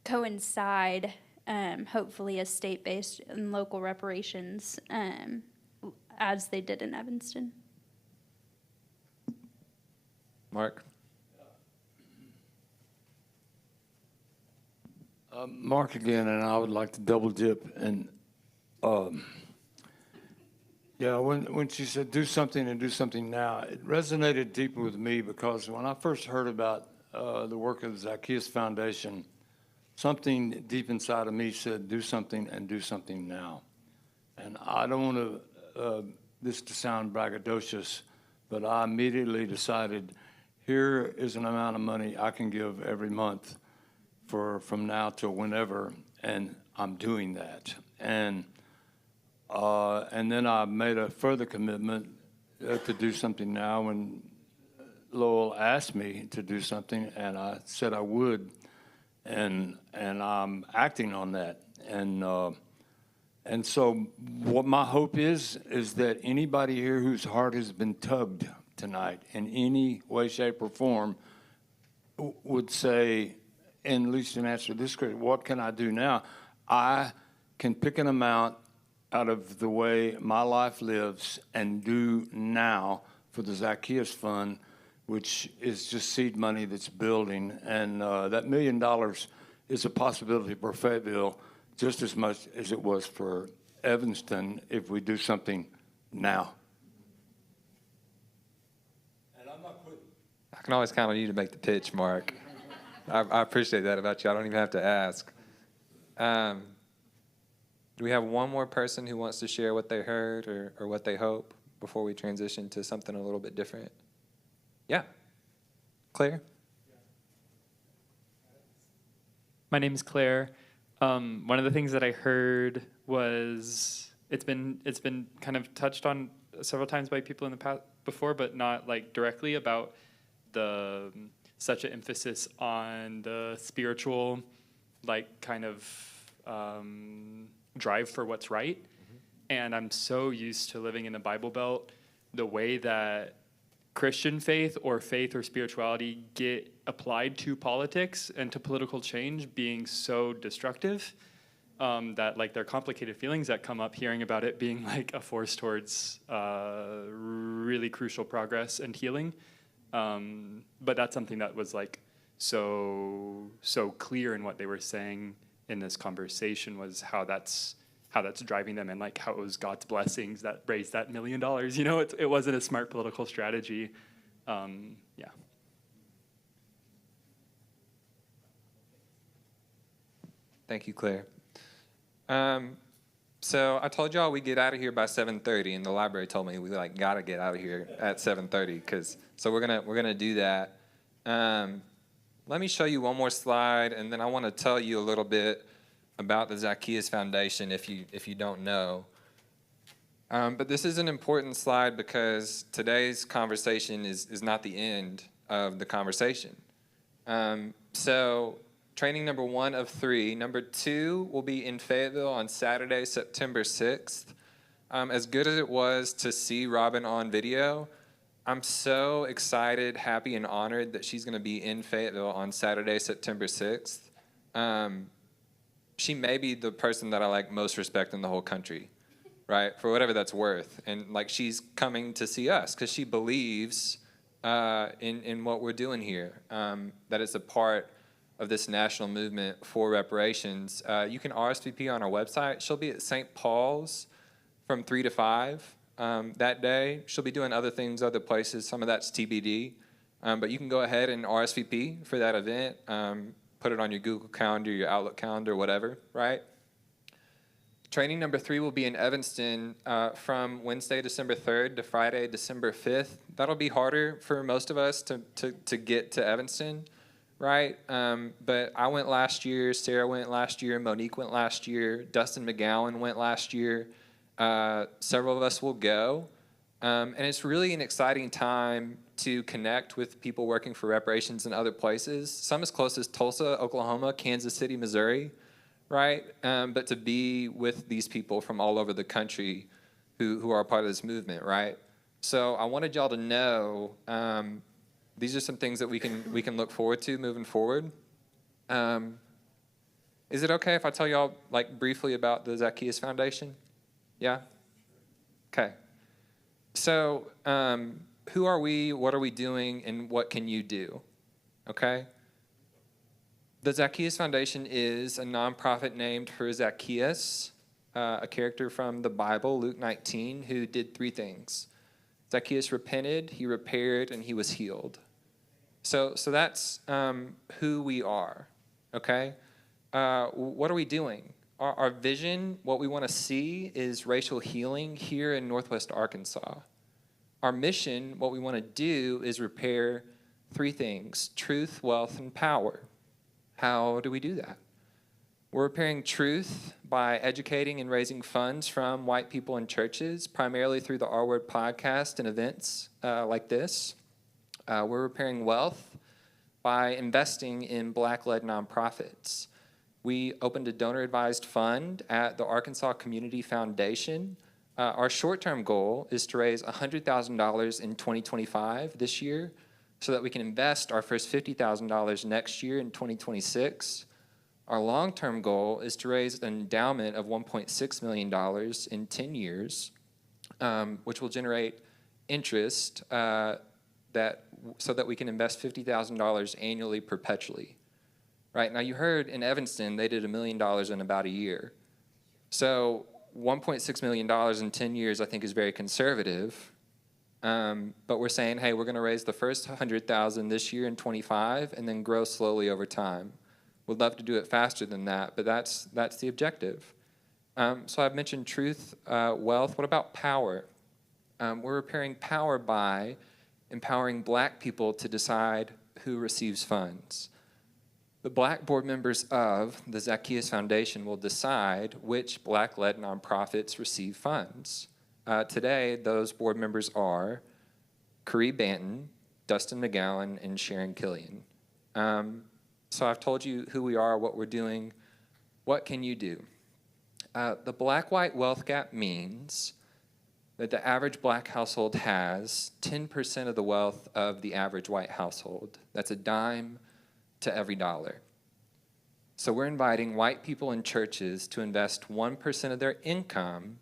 coincide, hopefully, as state-based and local reparations as they did in Evanston. Mark? Mark again, and I would like to double dip. And when she said do something and do something now, it resonated deeply with me, because when I first heard about the work of the Zacchaeus Foundation, something deep inside of me said do something and do something now. And I don't want this to sound braggadocious, but I immediately decided here is an amount of money I can give every month from now till whenever, and I'm doing that. And then I made a further commitment to do something now when Lowell asked me to do something, and I said I would, and I'm acting on that. And so what my hope is that anybody here whose heart has been tugged tonight in any way, shape, or form would say, and at least in answer to this question, what can I do now? I can pick an amount out of the way my life lives and do now for the Zacchaeus Fund, which is just seed money that's building. And that $1 million is a possibility for Fayetteville just as much as it was for Evanston if we do something now. And I'm not quitting. I can always count on you to make the pitch, Mark. I appreciate that about you. I don't even have to ask. Do we have one more person who wants to share what they heard or what they hope before we transition to something a little bit different? Yeah. Claire? My name is Claire. One of the things that I heard was it's been kind of touched on several times by people in the past before, but not like directly, about such an emphasis on the spiritual, like kind of drive for what's right. Mm-hmm. And I'm so used to living in the Bible Belt, the way that Christian faith or spirituality get applied to politics and to political change being so destructive, that like there are complicated feelings that come up hearing about it being like a force towards really crucial progress and healing. But that's something that was like so clear in what they were saying in this conversation, was how that's driving them, and like how it was God's blessings that raised that $1 million. You know, it wasn't a smart political strategy. Yeah. Thank you, Claire. So I told y'all we get out of here by 7:30, and the library told me we gotta get out of here at 7:30 so we're gonna do that. Let me show you one more slide, and then I want to tell you a little bit about the Zacchaeus Foundation if you don't know. But this is an important slide because today's conversation is not the end of the conversation. So training number 1 of 3. Number 2 will be in Fayetteville on Saturday, September 6th. As good as it was to see Robin on video, I'm so excited, happy, and honored that she's going to be in Fayetteville on Saturday, September 6th. She may be the person that I most respect in the whole country, right? For whatever that's worth. And she's coming to see us because she believes in what we're doing here, that it's a part of this national movement for reparations. You can RSVP on our website. She'll be at St. Paul's from 3 to 5 that day. She'll be doing other things, other places. Some of that's TBD. But you can go ahead and RSVP for that event. Put it on your Google Calendar, your Outlook calendar, whatever, right? Training number 3 will be in Evanston from Wednesday, December 3rd to Friday, December 5th. That'll be harder for most of us to get to Evanston, right? But I went last year, Sarah went last year, Monique went last year, Dustin McGowan went last year. Several of us will go. And it's really an exciting time to connect with people working for reparations in other places, some as close as Tulsa, Oklahoma, Kansas City, Missouri, right? But to be with these people from all over the country who are a part of this movement, right? So I wanted y'all to know these are some things that we can look forward to moving forward. Is it okay if I tell y'all briefly about the Zacchaeus Foundation? Yeah? Okay. So who are we, what are we doing, and what can you do? Okay? The Zacchaeus Foundation is a nonprofit named for Zacchaeus, a character from the Bible, Luke 19, who did 3 things. Zacchaeus repented, he repaired, and he was healed. So that's who we are, okay? What are we doing? Our vision, what we want to see is racial healing here in Northwest Arkansas. Our mission, what we want to do is repair 3 things: truth, wealth, and power. How do we do that? We're repairing truth by educating and raising funds from white people in churches, primarily through the R Word podcast and events like this. We're repairing wealth by investing in Black-led nonprofits. We opened a donor-advised fund at the Arkansas Community Foundation. Our short-term goal is to raise $100,000 in 2025 this year so that we can invest our first $50,000 next year in 2026. Our long-term goal is to raise an endowment of $1.6 million in 10 years, which will generate interest so that we can invest $50,000 annually perpetually. Right, now you heard in Evanston, they did $1 million in about a year. So $1.6 million in 10 years, I think, is very conservative. But we're saying, hey, we're going to raise the first $100,000 this year in 25 and then grow slowly over time. We'd love to do it faster than that, but that's the objective. So I've mentioned truth, wealth. What about power? We're repairing power by empowering Black people to decide who receives funds. The Black board members of the Zacchaeus Foundation will decide which Black-led nonprofits receive funds. Today, those board members are Caree Banton, Dustin McGowan, and Sharon Killian. So I've told you who we are, what we're doing. What can you do? The Black-white wealth gap means that the average Black household has 10% of the wealth of the average white household. That's a dime to every dollar. So we're inviting white people in churches to invest 1% of their income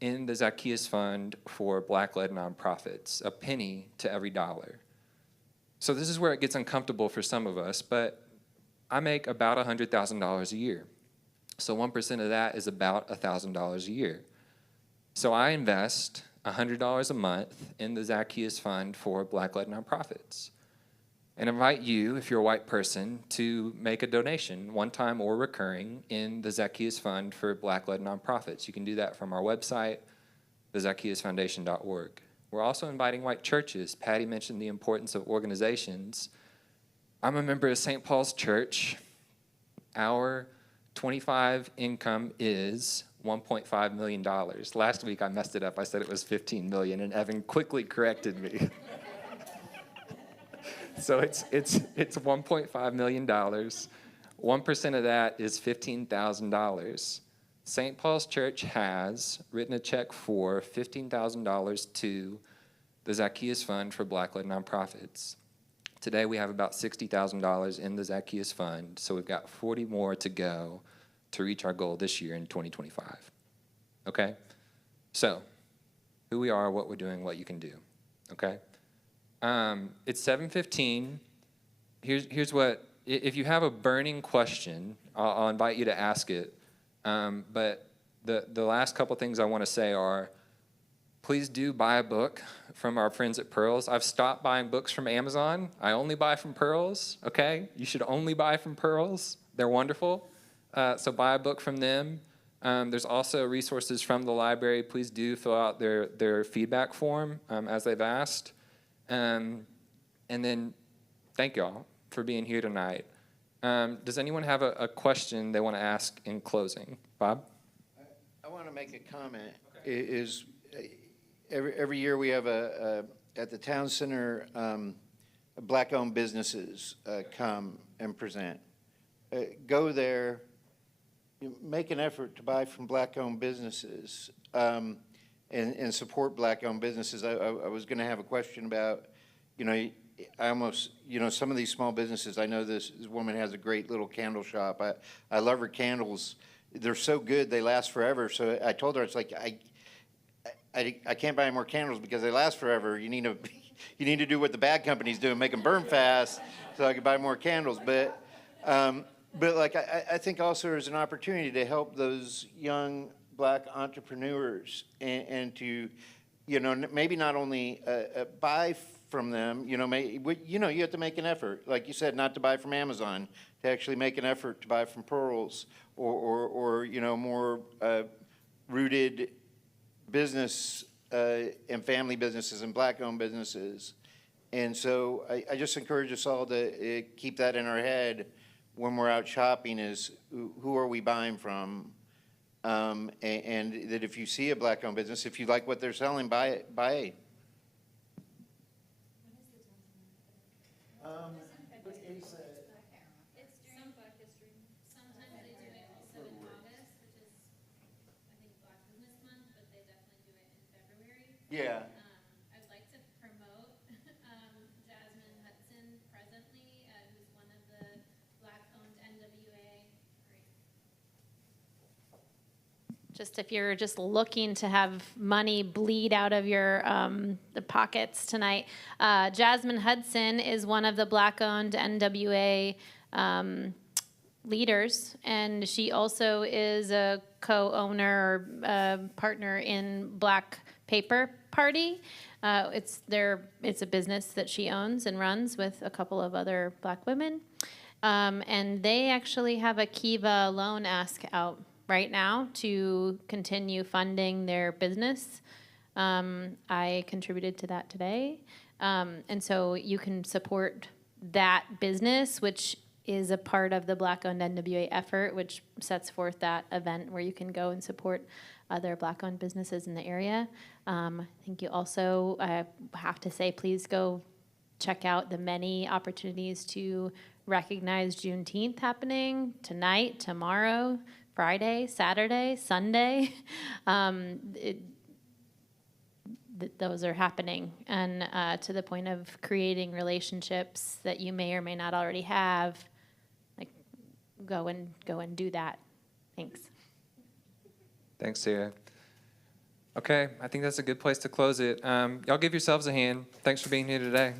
in the Zacchaeus Fund for Black-led nonprofits, a penny to every dollar. So this is where it gets uncomfortable for some of us, but I make about $100,000 a year. So 1% of that is about $1,000 a year. So I invest $100 a month in the Zacchaeus Fund for Black-led nonprofits. and invite you, if you're a white person, to make a donation, one time or recurring, in the Zacchaeus Fund for Black-led nonprofits. You can do that from our website, thezacchaeusfoundation.org. We're also inviting white churches. Patty mentioned the importance of organizations. I'm a member of St. Paul's Church. Our 25 income is $1.5 million. Last week I messed it up. I said it was 15 million, and Evan quickly corrected me. So it's $1.5 million. 1% of that is $15,000. St. Paul's Church has written a check for $15,000 to the Zacchaeus Fund for Black-led nonprofits. Today we have about $60,000 in the Zacchaeus Fund, so we've got 40 more to go to reach our goal this year in 2025. Okay? So, who we are, what we're doing, what you can do. Okay? It's 7:15. Here's what, if you have a burning question, I'll invite you to ask it. But the last couple things I want to say are, please do buy a book from our friends at Pearls. I've stopped buying books from Amazon. I only buy from Pearls, okay? You should only buy from Pearls. They're wonderful. So buy a book from them. There's also resources from the library. Please do fill out their feedback form as they've asked. And then thank y'all for being here tonight. Does anyone have a question they want to ask in closing? Bob? I want to make a comment. Every year we have at the town center, black-owned businesses come and present. Go there, make an effort to buy from black-owned businesses and support black-owned businesses. I was going to have a question about, some of these small businesses. I know this woman has a great little candle shop. I love her candles. They're so good, they last forever. So I told her, it's like, I can't buy any more candles because they last forever. You need to do what the bad companies do and make them burn fast so I can buy more candles. But like I think also there's an opportunity to help those young black entrepreneurs and to, maybe not only buy from them, you have to make an effort, like you said, not to buy from Amazon, to actually make an effort to buy from Pearls or more rooted business and family businesses and black-owned businesses. And so I just encourage us all to keep that in our head when we're out shopping, is who are we buying from? And that if you see a black-owned business, if you like what they're selling, buy it. Yeah. I'd like to promote Jasmine Hudson presently, who's one of the Black-owned NWA. Just if you're just looking to have money bleed out of your the pockets tonight, Jasmine Hudson is one of the Black-owned NWA leaders, and she also is a co-owner or partner in Black Paper Party. It's a business that she owns and runs with a couple of other black women. And they actually have a Kiva loan ask out right now to continue funding their business. I contributed to that today. And so you can support that business, which is a part of the Black-owned NWA effort, which sets forth that event where you can go and support other Black-owned businesses in the area. I think you also have to say, please go check out the many opportunities to recognize Juneteenth happening tonight, tomorrow, Friday, Saturday, Sunday. Those are happening, and to the point of creating relationships that you may or may not already have. Like, go and do that. Thanks. Thanks, Sarah. Okay, I think that's a good place to close it. Y'all give yourselves a hand. Thanks for being here today.